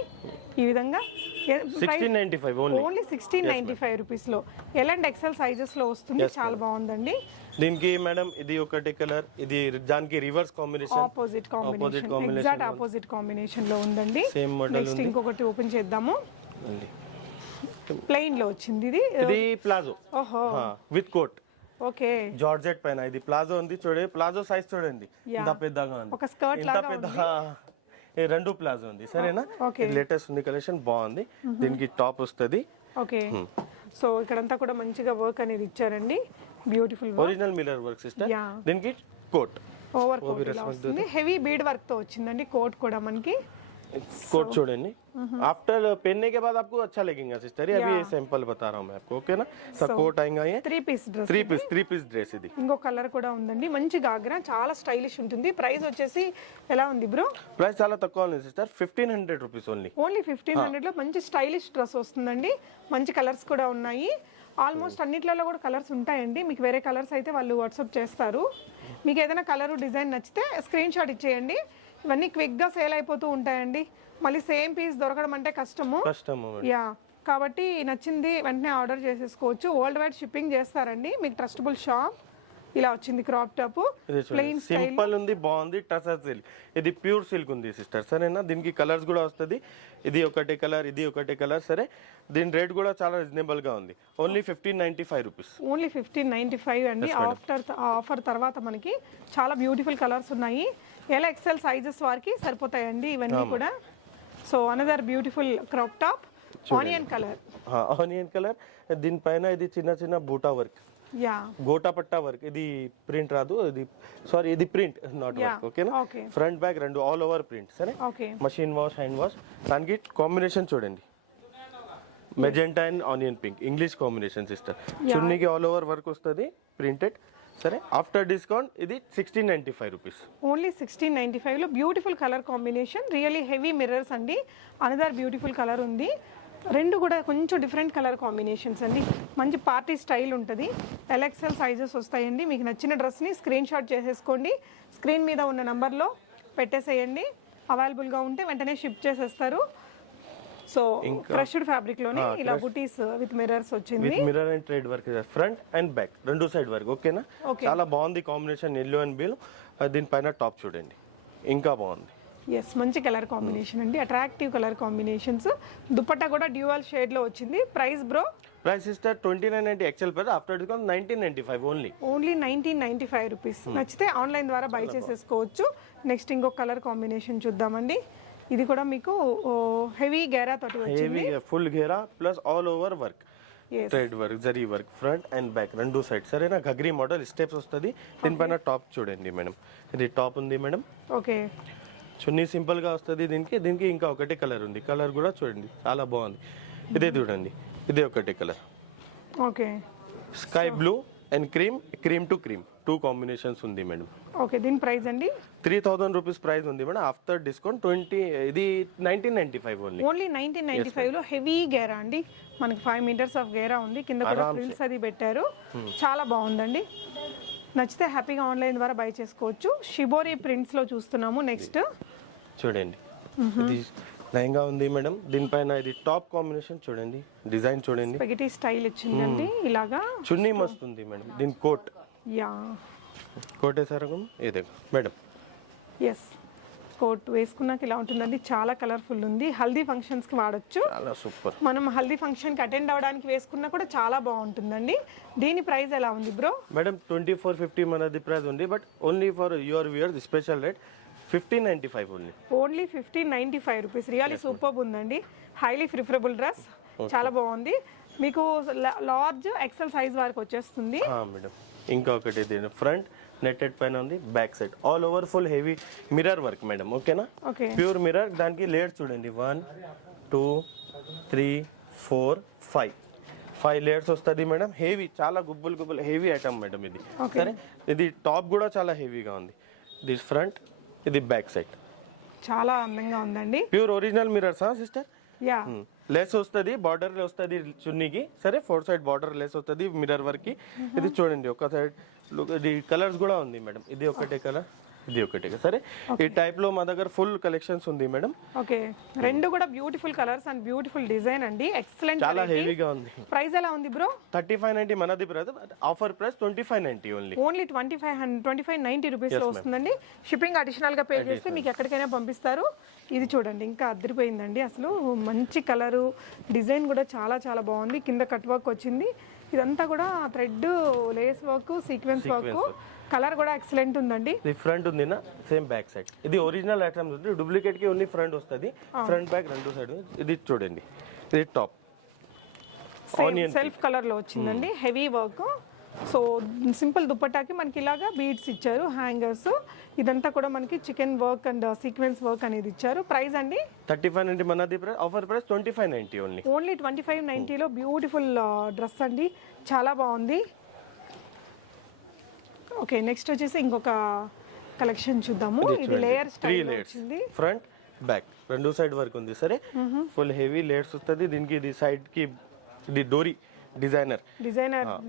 ఈ విధంగా 1695 ఓన్లీ. ఓన్లీ 1695 రూపీస్ లో ఎల్ అండ్ ఎక్సెల్ సైజెస్ లో వస్తుంది. చాలా బాగుందండి. దీనికి మేడం ఇది ఒకటి కలర్, ఇది దానికి reverse combination, opposite combination, exact opposite combination లో ఉందండి. సేమ్ మోడల్ నెక్స్ట్ ఇంకొకటి ఓపెన్ చేద్దాము. ప్లెయిన్ లో వచ్చింది ఇది. ఇది ప్లాజో. ఓహో, విత్ కోట్. ఓకే, జార్జెట్ పైన ఇది ప్లాజో ఉంది. చూడండి ప్లాజో సైజ్ చూడండి, ఇంత పెద్దగా ఉంది. ఒక స్కర్ట్ ఇంత పెద్ద రెండు ప్లాజో ఉంది. సరేనా, లేటెస్ట్ ఉంది కలెక్షన్, బాగుంది. దీనికి టాప్ వస్తుంది. ఓకే, సో ఇక్కడంతా కూడా మంచిగా వర్క్ అనేది ఇచ్చారండి. Beautiful original mirror work sister. దీనికి కోట్, ఓవర్ కోట్ వస్తుంది. హెవీ బీడ్ వర్క్ తో వచ్చిందండి కోట్ కూడా మనకి. कोट छोड़ेंगे आफ्टर पहनने के बाद आपको अच्छा लगेगा सिस्टर. अभी ये सैंपल बता रहा हूँ मैं आपको. ओके ना, सब कोट आएगा ये 3 piece డ్రెస్. ఇది ఇంకో కలర్ కూడా ఉందండి, మంచి గాగ్రా, చాలా స్టైలిష్ ఉంటుంది. ప్రైస్ వచ్చేసి ఎలా ఉంది బ్రో? ప్రైస్ చాలా తక్కువ ఉంది సిస్టర్, 1500 రూపీస్ ఓన్లీ. ఓన్లీ 1500 లో మంచి స్టైలిష్ డ్రెస్ వస్తుందండి. మంచి కలర్స్ కూడా ఉన్నాయి. ఆల్మోస్ట్ అన్నిట్లలో కూడా కలర్స్ ఉంటాయండి. మీకు వేరే కలర్స్ అయితే వాళ్ళు వాట్సాప్ చేస్తారు. మీకు ఏదైనా కలర్ డిజైన్ నచ్చితే స్క్రీన్ షాట్ ఇచ్చేయండి. ఇవన్నీ క్విక్గా సేల్ అయిపోతూ ఉంటాయండి. మళ్ళీ సేమ్ పీస్ దొరకడం అంటే కష్టము. యా, కాబట్టి నచ్చింది వెంటనే ఆర్డర్ చేసేసుకోవచ్చు. వరల్డ్ వైడ్ షిప్పింగ్ చేస్తారండి. మీకు ట్రస్టబుల్ షాప్. ఇలా వచ్చింది క్రాప్ టాప్, ప్లెయిన్ సింపుల్ ఉంది, బాగుంది. టసర్ సిల్క్, ఇది ప్యూర్ సిల్క్ ఉంది సిస్టర్. సరేనా, దీనికి కలర్స్ కూడా వస్తుంది. ఇది ఒకటి కలర్, ఇది ఒకటి కలర్. సరే, దీని రేట్ కూడా చాలా రీజనబుల్ గా ఉంది. Only 1595 rupees. ఓన్లీ 1595 అండి. ఆఫర్ తర్వాత మనకి చాలా బ్యూటిఫుల్ కలర్స్ ఉన్నాయి. ఎలా ఎక్సెల్ సైజెస్ వారికి సరిపోతాయండి ఇవన్నీ కూడా. So another beautiful crop top, onion colour. Onion colour, దీనిపైన ఇది చిన్న చిన్న బూటా వర్క్, యా, గోటా పట్టా వర్క్. ఇది ప్రింట్ రాదు, ఇది సారీ, ఇది ప్రింట్ నాట్ వర్క్. ఓకేనా, ఫ్రంట్ బ్యాక్ రెండు ఆల్ ఓవర్ ప్రింట్. సరే, మషిన్ వాష్, హ్యాండ్ వాష్. దానికి కాంబినేషన్ చూడండి, magenta and onion pink, English combination sister. చున్నీకి ఆల్ ఓవర్ వర్క్ వస్తుంది, ప్రింటెడ్. సరే, ఆఫ్టర్ డిస్కౌంట్ ఇది 1695 రూపీస్. ఓన్లీ 1695 లో beautiful colour combination, really heavy mirrors అండి. అనదర్ బ్యూటిఫుల్ కలర్ ఉంది. రెండు కూడా కొంచెం డిఫరెంట్ కలర్ కాంబినేషన్స్ అండి. మంచి పార్టీ స్టైల్ ఉంటుంది. ఎల్ఎక్స్ఎల్ సైజెస్ వస్తాయండి. మీకు నచ్చిన డ్రెస్ని స్క్రీన్ షాట్ చేసేసుకోండి. స్క్రీన్ మీద ఉన్న నంబర్లో పెట్టేసేయండి. అవైలబుల్గా ఉంటే వెంటనే షిప్ చేసేస్తారు. సో క్రష్డ్ ఫ్యాబ్రిక్ లోనే ఇలా బుటీస్ విత్ మిర్రర్స్ వచ్చింది. With mirror and thread work, front and back రెండు సైడ్ వర్క్. ఓకేనా, చాలా బాగుంది కాంబినేషన్, ఎల్లో అండ్ బ్లూ. దీనిపైన టాప్ చూడండి, ఇంకా బాగుంది. ఎస్, మంచి కలర్ కాంబినేషన్ అండి, అట్రాక్టివ్ కలర్ కాంబినేషన్స్. దుపట్టా కూడా డ్యూయల్ షేడ్ లో వచ్చింది. Price bro? Price sister 2990 XL price, after discount 1995 only. Only 1995 rupees. నచ్చితే ఆన్లైన్ ద్వారా బై చేసేసుకోవచ్చు. నెక్స్ట్ ఇంకొక కలర్ కాంబినేషన్ చూద్దామండి. ఇది కూడా మీకు హెవీ గేరా తోటి వచ్చింది. ఫుల్ గేరా plus all over work, thread work, జరీ వర్క్, ఫ్రంట్ అండ్ బ్యాక్ రెండు సైడ్. సరేనా, గగ్రీ మోడల్ స్టెప్స్ వస్తుంది. దీనిపైన టాప్ చూడండి మేడం, ఇది టాప్ ఉంది మేడం. ఓకే, చున్నీ సింపుల్ గా వస్తుంది. దీనికి ఇంకా ఒకటి కలర్ ఉంది, కలర్ కూడా చూడండి చాలా బాగుంది. ఇదే చూడండి, ఇదే ఒకటి colour. Okay, sky blue and cream to cream, 2 combinations ఉంది మేడం. ఓకే, దీని ప్రైస్ అండి 3000 రూపీస్ ప్రైస్ ఉంది మేడం. ఆఫ్టర్ డిస్కౌంట్ 20, ఇది 1995 ఓన్లీ. ఓన్లీ 1995 లో హెవీ గేరా అండి. మనకి 5 మీటర్స్ ఆఫ్ గేరా ఉంది. కింద కూడా ఫ్రిల్స్ అది పెట్టారు. చాలా బాగుందండి. నచ్చితే హ్యాపీగా ఆన్లైన్ ద్వారా బై చేసుకోవచ్చు. షిబోరి ప్రింట్స్ లో చూస్తున్నాము. నెక్స్ట్ చూడండి ఇది లెహంగా ఉంది మేడం, దీనిపైన ఇది టాప్ కాంబినేషన్ చూడండి, డిజైన్ చూడండి, స్పెగటీ స్టైల్ ఇచ్చిందండి ఇలాగా. చున్నీ మస్తు ఉంది మేడం, దీని కోట్ యా కోట్ వేసారు ఇదే మేడం. ఎస్, కోట్ వేసుకున్నాక ఇలా ఉంటుందండి, చాలా కలర్ఫుల్ ఉంది. హల్దీ ఫంక్షన్స్కి వాడచ్చు, చాలా సూపర్. మనం హల్దీ ఫంక్షన్కి అటెండ్ అవ్వడానికి వేసుకున్నా కూడా చాలా బాగుంటుందండి. దీని ప్రైస్ ఎలా ఉంది బ్రో? మేడం 2450 మనది ప్రైస్ ఉంది, but only for your viewers special rate 1595 only. Only 1595 rupees. Really super ఉందండి, హైలీ ప్రిఫరబుల్ డ్రెస్, చాలా బాగుంది. మీకు లార్జ్ ఎక్సెల్ సైజ్ వరకు వచ్చేస్తుంది మేడం. ఇంకా ఒకటి దీని ఫ్రంట్ నెట్టెడ్ పైన ఉంది, back side all over full heavy mirror work madam. ఓకేనా, ఓకే. ప్యూర్ మిర్రర్, దానికి లేయర్స్ చూడండి 1 2 3 4 5 లేయర్స్ వస్తుంది మేడం. హెవీ, చాలా గుబ్బులు హెవీ ఐటమ్ మేడం ఇది. సరే, ఇది టాప్ కూడా చాలా హెవీగా ఉంది. దిస్ ఫ్రంట్, ఇది బ్యాక్ సైడ్, చాలా అందంగా ఉందండి. Pure original mirrors sister. Yeah, less వస్తుంది, బార్డర్ వస్తుంది చున్నీకి. సరే, 4 సైడ్ బార్డర్ లెస్ వస్తుంది మిర్రర్ వర్క్ కి. ఇది చూడండి, ఒక సైడ్ ఇది కలర్స్ కూడా ఉంది మేడం. ఇది ఒకటే కలర్, ఇది ఒకటే. సరే, ఈ టైప్ లో మా దగ్గర ఫుల్ కలెక్షన్స్ ఉంది మేడం. ఓకే, రెండు కూడా beautiful colours and beautiful design అండి. ఎక్సలెంట్, చాలా హెవీగా ఉంది. ప్రైస్ ఎలా ఉంది బ్రో? 3590 మనది price, offer price 2590 only. Only 2590 rupees లో వస్తుందండి. షిప్పింగ్ అడిషనల్ గా పే చేస్తే మీకు ఎక్కడికైనా పంపిస్తారు. ఇది చూడండి, ఇంకా అదిరిపోయిందండి అసలు. మంచి కలరు, డిజైన్ కూడా చాలా చాలా బాగుంది. కింద కట్ వర్క్ వచ్చింది, ఇదంతా కూడా thread lace work, sequence work. Colour కూడా ఎక్సలెంట్ ఉందండి. ఇది ఫ్రంట్ ఉంది నా, సేమ్ బ్యాక్ సైడ్. ఇది ఒరిజినల్ ఐటమ్స్ ఉంది, డూప్లికేట్ కి ఓన్లీ ఫ్రంట్ వస్తుంది, ఫ్రంట్ బ్యాక్ రెండు సైడ్. ఇది చూడండి, ఇది టాప్ సెల్ఫ్ కలర్ లో వచ్చిందండి, హెవీ వర్క్. సో సింపుల్ దుపట్టాకి మనకి ఇలాగా బీడ్స్ ఇచ్చారు, హ్యాంగర్స్. ఇదంతా కూడా మనకి chicken work and sequence work అనేది ఇచ్చారు. ప్రైస్ అండి 3590 మనది price, offer price 2590 only. Only 2590 లో బ్యూటిఫుల్ డ్రెస్ అండి, చాలా బాగుంది. ఓకే, నెక్స్ట్ వచ్చేసి ఇంకొక కలెక్షన్ చూద్దాము. ఇది లేయర్ స్టైల్ వచ్చింది, ఫ్రంట్ బ్యాక్ రెండు సైడ్ వర్క్ ఉంది. సరే, ఫుల్ హెవీ లేయర్స్ వస్తుంది దీనికి. ఇది సైడ్ కి ఇది డోరీ డిజైనర్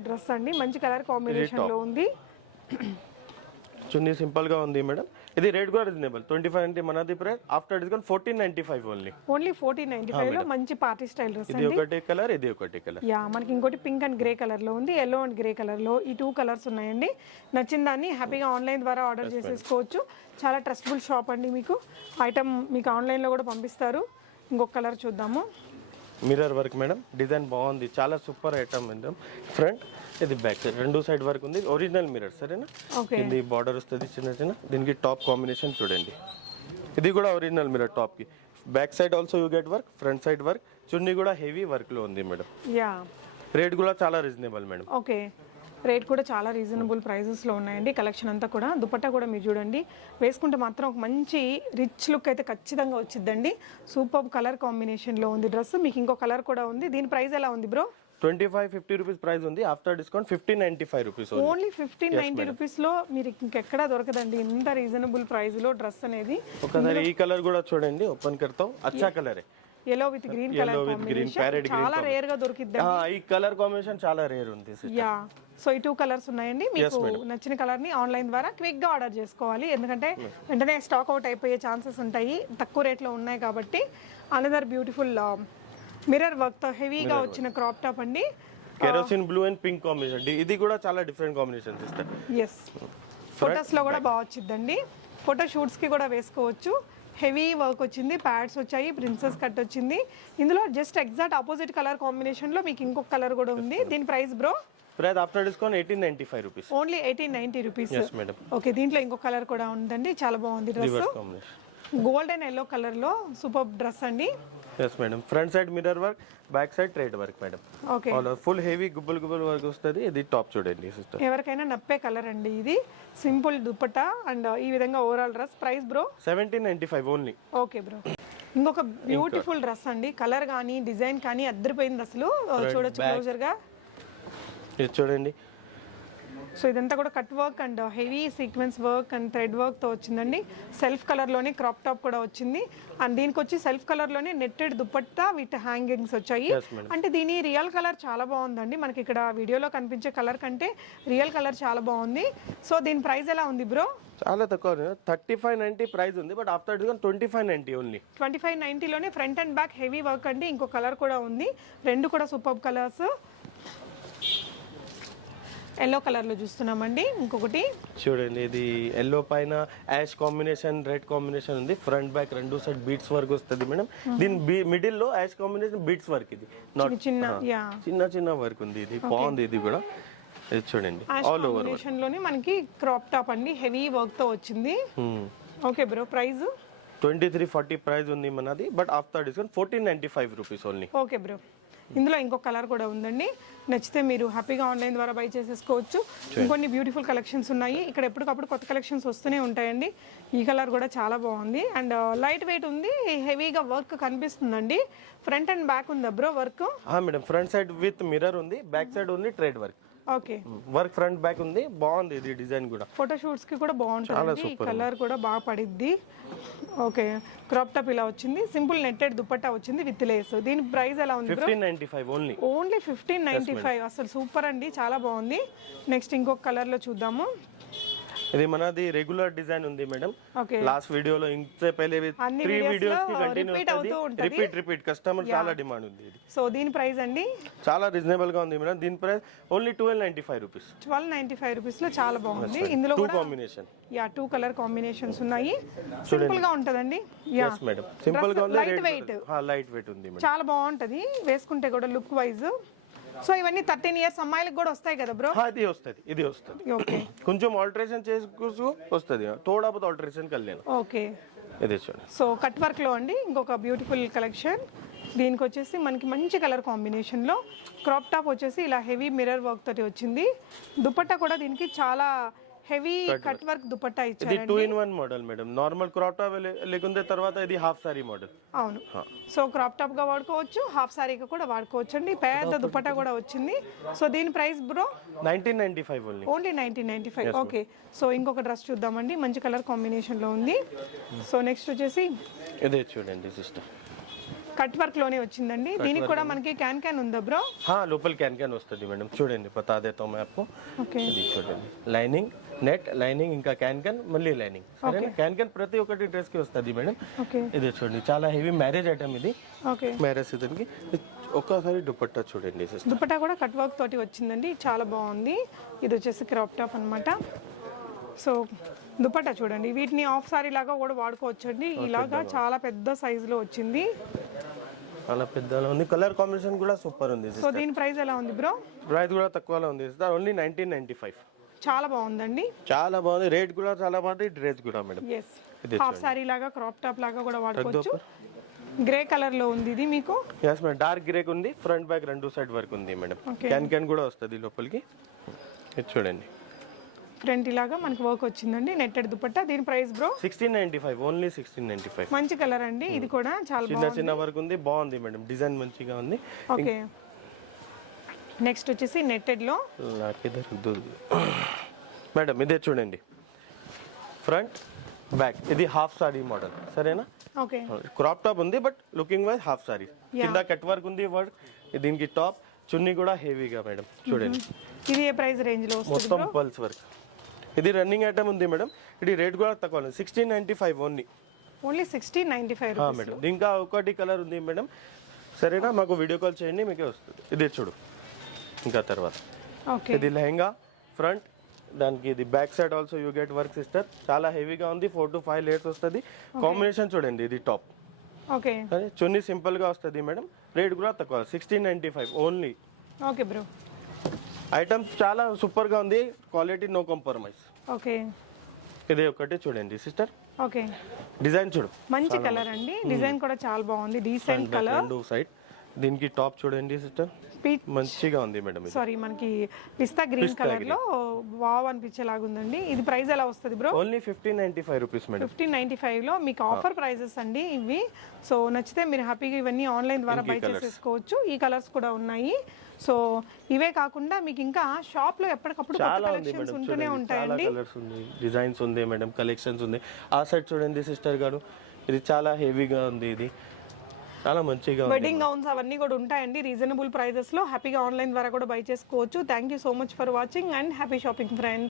డ్రెస్ అండి, మంచి కలర్ కాంబినేషన్ లో ఉంది. చున్నీ సింపుల్ గా ఉంది మేడం. ఇది రేట్ కూడా రీజనబుల్, 2590 మనది price, after discount 1495 only. Only 1495 లో మంచి పార్టీ స్టైల్ డ్రెస్. ఇది ఒకటి కలర్, ఇది ఒకటి కలర్. యా, మనకి ఇంకోటి పింక్ అండ్ గ్రే కలర్ లో ఉంది, ఎల్లో అండ్ గ్రే కలర్ లో. ఈ 2 కలర్స్ ఉన్నాయండి. నచ్చిన దాన్ని హ్యాపీగా ఆన్లైన్ ద్వారా ఆర్డర్ చేసేసుకోవచ్చు. చాలా ట్రస్టబుల్ షాప్ అండి, మీకు ఐటమ్ మీకు ఆన్లైన్ లో కూడా పంపిస్తారు. ఇంకొక కలర్ చూద్దాము. మిర్రర్ వర్క్ మేడం, డిజైన్ బాగుంది, చాలా సూపర్ ఐటమ్ మేడం. ఫ్రంట్, ఇది బ్యాక్ సైడ్ రెండు సైడ్ వర్క్ ఉంది, ఒరిజినల్ మిర్రర్. సరేనా, ఇది బార్డర్ వస్తుంది చిన్న చిన్న. దీనికి టాప్ కాంబినేషన్ చూడండి, ఇది కూడా ఒరిజినల్ మిర్రర్ టాప్ కి. Back side also you get work, front side work. చున్నీ కూడా హెవీ వర్క్ లో ఉంది మేడం. యా, రేట్ కూడా చాలా రీజనబుల్ మేడం. ఓకే, రేట్ కూడా చాలా రీజనబుల్ ప్రైజెస్లో ఉన్నాయండి. కలెక్షన్ అంతా కూడా. దుపట్టా కూడా మీరు చూడండి, వేసుకుంటే మాత్రం ఒక మంచి రిచ్ లుక్ అయితే ఖచ్చితంగా వచ్చిందండి. సూపర్ కలర్ కాంబినేషన్లో ఉంది డ్రెస్. మీకు ఇంకో కలర్ కూడా ఉంది. దీని ప్రైస్ ఎలా ఉంది బ్రో? 2550 రూపీస్ ప్రైస్ ఉంది, ఆఫ్టర్ డిస్కౌంట్ 1595 రూపీస్. ఓన్లీ 1590 రూపీస్లో మీరు ఇంకెక్కడా దొరకదండి ఇంత రీజనబుల్ ప్రైస్లో డ్రెస్ అనేది. ఒకసారి ఈ కలర్ కూడా చూడండి, ఓపెన్ కర్తాం. అచ్చా colour, yellow with green color combination చాలా రేర్ గా దొరికిద్ది. ఈ కలర్ కాంబినేషన్ చాలా రేర్ ఉంది. యా, సో ఈ 2 కలర్స్ ఉన్నాయండి. మీకు నచ్చిన కలర్ ని ఆన్లైన్ ద్వారా క్విక్ గా ఆర్డర్ చేసుకోవాలి, ఎందుకంటే వెంటనే స్టాక్ అవుట్ అయిపోయే ఛాన్సెస్ ఉంటాయి. తక్కువ రేట్ లో ఉన్నాయి కాబట్టి. అనదర్ బ్యూటిఫుల్ మిర్రర్ వర్క్ తో హెవీగా వచ్చిన క్రాప్ టాప్ అండి. Kerosene blue and pink combination, ఇది కూడా చాలా డిఫరెంట్ కాంబినేషన్ ఇస్తారు. ఎస్, ఫొటోస్ లో కూడా బాగా వచ్చిందండి. ఫోటో షూట్స్ కి కూడా వేసుకోవచ్చు. హెవీ వర్క్ వచ్చింది, ప్యాడ్స్ వచ్చాయి, ప్రిన్సెస్ కట్ వచ్చింది. ఇందులో just exact opposite colour combination లో మీకు ఇంకొక కలర్ కూడా ఉంది. దీని price bro? Price after discount 1895 rupees. Only 1890 rupees. yes madam. Okay, దీంట్లో ఇంకొక కలర్ కూడా ఉందండి, చాలా బాగుంది dress. Gold and yellow colour లో సూపర్ డ్రెస్ అండి. yes madam. Front side mirror work, back side thread work madam. Okay, full heavy గుబ్బుల్ work వస్తుంది. ఇది టాప్ చూడండి సిస్టర్, ఎవరికైనా నప్పే కలర్ అండి ఇది. సింపుల్ దుపట్టా అండ్ ఈ విధంగా overall dress. Price bro? 1795 only. Okay bro. ఇంకొక బ్యూటిఫుల్ డ్రెస్ అండి, కలర్ కానీ డిజైన్ కానీ అద్దరిపోయింది అసలు. చూడొచ్చు క్లోజర్ గా. ఇది చూడండి, సో ఇదంతా కూడా cut work and heavy sequence work and thread వర్క్తో వచ్చిందండి. సెల్ఫ్ కలర్లోనే క్రాప్ టాప్ కూడా వచ్చింది. అండ్ దీనికి వచ్చి సెల్ఫ్ కలర్లోనే నెట్టెడ్ దుపట్టా విత్ హ్యాంగింగ్స్ వచ్చాయి. అంటే దీని రియల్ కలర్ చాలా బాగుందండి. మనకి ఇక్కడ వీడియోలో కనిపించే కలర్ కంటే రియల్ కలర్ చాలా బాగుంది. సో దీని ప్రైస్ ఎలా ఉంది బ్రో? చాలా తక్కువ 3590 ప్రైస్ ఉంది, బట్ ఆఫ్టర్ డిస్కౌంట్ 2590 ఓన్లీ. 2590లోనే front and back heavy work అండి. ఇంకో కలర్ కూడా ఉంది, రెండు కూడా సూపర్ కలర్స్. ఎల్లో కలర్లో చూస్తున్నామండి. ఇంకొకటి చూడండి, ఇది ఎల్లో పైన యాష్ కాంబినేషన్, రెడ్ కాంబినేషన్ ఉంది. ఫ్రంట్ బ్యాక్ రెండు సైడ్ బీట్స్ వర్క్ వస్తుంది మేడం. దీని మిడిల్ లో యాష్ కాంబినేషన్ బీట్స్ వర్క్, ఇది చిన్న చిన్న వర్క్ ఉంది. ఇది బాగుంది. ఇది కూడా ఇది చూడండి, ఆల్ ఓవర్ లోనే మనకి క్రాప్ టాప్ అండి, హెవీ వర్క్ తో వచ్చింది. ఓకే బ్రో, ప్రైస్ 2340 ప్రైస్ ఉంది మనది, but after discount 1495 rupees only. Okay bro, ఇందులో ఇంకో కలర్ కూడా ఉందండి. నచ్చితే మీరు హ్యాపీగా ఆన్లైన్ ద్వారా బై చేసేసుకోవచ్చు. ఇంకొన్ని బ్యూటిఫుల్ కలెక్షన్స్ ఉన్నాయి ఇక్కడ. ఎప్పటికప్పుడు కొత్త కలెక్షన్స్ వస్తూనే ఉంటాయండి. ఈ కలర్ కూడా చాలా బాగుంది అండ్ లైట్ వెయిట్ ఉంది, హెవీగా వర్క్ కనిపిస్తుందండి. ఫ్రంట్ అండ్ బ్యాక్ ఉందా bro work? Madam, front side with mirror ఉంది, బ్యాక్ సైడ్ ఉంది thread work. Okay, work front back ఉంది, బాగుంది. ఇది డిజైన్ కూడా ఫోటో షూట్స్ కి కూడా బాగుంటుంది. ఈ కలర్ కూడా బాగా పడిద్ది. ఓకే, క్రాప్ టాప్ ఇలా వచ్చింది. సింపుల్ నెట్టెడ్ దుపట్టా వచ్చింది విత్ లేస్. దీని ప్రైస్ ఎలా ఉంది? 1595 ఓన్లీ. ఓన్లీ 1595. అసలు సూపర్ అండి, చాలా బాగుంది. నెక్స్ట్ ఇంకొక కలర్ లో చూద్దాము. ఇది మనది రెగ్యులర్ డిజైన్ ఉంది మేడం. లాస్ట్ వీడియోలో ఇంతే పहले 3 వీడియోస్ కి కంటిన్యూ అవుతుంది, రిపీట్ కస్టమర్ చాలా డిమాండ్ ఉంది ఇది. సో దీని ప్రైస్ అండి చాలా రీజనబుల్ గా ఉంది మేడం. దీని ప్రైస్ ఓన్లీ 1295 రూపీస్. 1295 రూపీస్ లో చాలా బాగుంది. ఇందులో కూడా కాంబినేషన్, టూ కలర్ కాంబినేషన్స్ ఉన్నాయి. సింపుల్ గా ఉంటదండి. మేడం, సింపుల్ గా ఉంది, లైట్ వెయిట్ ఉంది మేడం. చాలా బాగుంటది వేసుకుంటే కూడా లుక్ వైజ్. సో ఇవన్నీ 13 ఇయర్స్ అమ్మాయిలకు కూడా వస్తాయి కదా బ్రో? ఇది వస్తుంది. ఓకే, కొంచెం ఆల్టరేషన్ చేసుకో వస్తుంది, थोड़ा बहुत ఆల్టరేషన్ कर लेना. ఓకే, ఇది చూడండి. సో కట్ వర్క్ లో అండి ఇంకొక బ్యూటిఫుల్ కలెక్షన్. దీనికి వచ్చేసి మనకి మంచి కలర్ కాంబినేషన్ లో క్రాప్ టాప్ వచ్చేసి ఇలా హెవీ మిర్రర్ వర్క్ తోటి వచ్చింది. దుపట్టా కూడా దీనికి చాలా హెవీ కట్ వర్క్ దుపట్టా ఇచ్చారు. ఇది 2-in-1 model madam. Normal crop top లేకుంటే తర్వాత ఇది హాఫ్ సారీ మోడల్. అవును, సో క్రాప్ టాప్ గా వాడుకోవచ్చు, హాఫ్ సారీగా కూడా వాడుకోవచ్చు అండి. పెద్ద దుపట్టా కూడా వచ్చింది. సో దీని price bro? 1995 only. Only 1995. Okay, so ఇంకొక డ్రెస్ చూద్దామండి, మంచి కలర్ కాంబినేషన్ లో ఉంది. సో నెక్స్ట్ వచ్చేసి ఇదే చూడండి సిస్టర్, కట్ వర్క్ లోనే వచ్చిందండి. దీనికి కూడా మనకి క్యాన్ ఉందా బ్రో? లోపల క్యాన్ వస్తుంది మేడం. చూడండి, బతా దేతా హూ मैं आपको. ఓకే, ఇది చూడండి, లైనింగ్, నెట్ లైనింగ్, ఇంకా క్యాన్ మళ్ళీ లైనింగ్. క్యాన్ ప్రతి ఒక్కటి డ్రెస్ కి వస్తుంది మేడం. ఓకే, ఇది చూడండి, చాలా హెవీ మ్యారేజ్ ఐటమ్ ఇది. ఓకే, మ్యారేజ్ సీజన్ కి. ఒక్కసారి దుపట్టా చూడండి సిస్టర్, దుపట్టా కూడా కట్ వర్క్ తోటి వచ్చిందండి, చాలా బాగుంది. ఇది వచ్చేసి క్రాప్ టాప్ అన్నమాట. సో దుపట్టా చూడండి, వీటిని హాఫ్ సారీ లాగా కూడా వాడుకోవచ్చు అండి. ఇలాగా చాలా పెద్ద సైజ్ లో వచ్చింది, చాలా పెద్దగా ఉంది. కలర్ కాంబినేషన్ కూడా సూపర్ ఉంది. సో దీని ప్రైస్ ఎలా ఉంది బ్రో? ప్రైస్ కూడా తక్కువలో ఉంది, ఓన్లీ 1995. చాలా బాగుందండి, చాలా బాగుంది. రేట్ కూడా చాలా బాగుంది, డ్రెస్ కూడా మేడం. హాఫ్ సారీ లాగా క్రాప్ టాప్ లాగా కూడా వాడుకోవచ్చు. గ్రే కలర్ లో ఉంది ఇది మీకు. మేడం, డార్క్ గ్రే ఉంది. ఫ్రంట్ బ్యాక్ రెండు సైడ్ వర్క్ ఉంది మేడం. క్యాన్ కూడా వస్తుంది లోపలికి. ఇది చూడండి, ఫ్రంట్ ఇలాగా మనకి వర్క్ వచ్చిందండి, నెట్టెడ్ దుపట్టా. దీని ప్రైస్ బ్రో? 1695, ఓన్లీ 1695. మంచి కలర్ అండి, ఇది కూడా చాలా చిన్న వర్క్ ఉంది, బాగుంది మేడం. డిజైన్ మంచిగా ఉంది. ఓకే, నెక్స్ట్ వచ్చేసి నెట్టెడ్ లో మేడం, ఇదే చూడండి, ఫ్రంట్ బ్యాక్. ఇది హాఫ్ సారీ మోడల్, సరేనా? ఓకే, క్రాప్ టాప్ ఉంది, but looking wise half sorry. కింద కట్ వర్క్ ఉంది, వర్క్. దీనికి టాప్ చున్నీ కూడా హెవీగా మేడం. చూడండి, ఇది ఏ ప్రైస్ రేంజ్ లో వస్తుంది? మొత్తం పల్స్ వర్క్. ఇది రన్నింగ్ ఐటమ్ ఉంది మేడం. ఇది రేట్ కూడా తక్కువ, 1695 ఓన్లీ. Only 1695 madam. ఇంకా ఒకటి కలర్ ఉంది మేడం, సరేనా? మాకు వీడియో కాల్ చేయండి, మీకే వస్తుంది. ఇది చూడు. ఇంకా తర్వాత ఇది లెహంగా ఫ్రంట్, దానికి ఇది back side also you get work sister. చాలా హెవీగా ఉంది, 4 to 5 లేయర్స్ వస్తుంది. కాంబినేషన్ చూడండి, ఇది టాప్. ఓకే, చున్నీ సింపుల్ గా వస్తుంది మేడం. రేట్ కూడా తక్కువ, 1695 ఓన్లీ. ఓకే బ్రో, ఐటమ్స్ చాలా సూపర్ గా ఉంది, క్వాలిటీ నో కాంప్రమైజ్. ఓకే, ఇది ఒకటి చూడండి సిస్టర్. ఓకే, డిజైన్ చూడు, మంచి కలర్ అండి. డిజైన్ కూడా చాలా బాగుంది, డీసెంట్ కలర్. రెండు సైడ్ దీనికి టాప్ చూడండి సిస్టర్, పీచ్ మంచిగా ఉంది మేడం. ఇది సారీ మనకి పిస్తా గ్రీన్ కలర్ లో వావ్ అనిపించేలాగా ఉందండి. ఇది ప్రైస్ ఎలా వస్తుంది బ్రో? Only 1595 rupees madam. 1595 లో మీకు ఆఫర్ ప్రైజెస్ అండి ఇవి. సో నచ్చితే మీరు హ్యాపీగా ఇవన్నీ ఆన్లైన్ ద్వారా బై చేసేసుకోవచ్చు. ఈ కలర్స్ కూడా ఉన్నాయి. సో ఇవే కాకుండా మీకు ఇంకా షాప్ లో ఎప్పటికప్పుడు కొత్త చాలా ఉంది కలెక్షన్స్ మేడం, ఉంటూనే చాలా ఉంటాయండి. కలర్స్ ఉంది, డిజైన్స్ ఉంది మేడం, కలెక్షన్స్ ఉంది. ఆ సైడ్ చూడండి సిస్టర్ గారు, ఇది చాలా హెవీగా ఉంది, ఇది చాలా మంచిగా ఉంది. వెడ్డింగ్ గౌన్స్ అవన్నీ కూడా ఉంటాయండి రీజనబుల్ ప్రైజెస్ లో. హ్యాపీగా ఆన్లైన్ ద్వారా కూడా బై చేసుకోవచ్చు. Thank you so much for watching and happy shopping friends.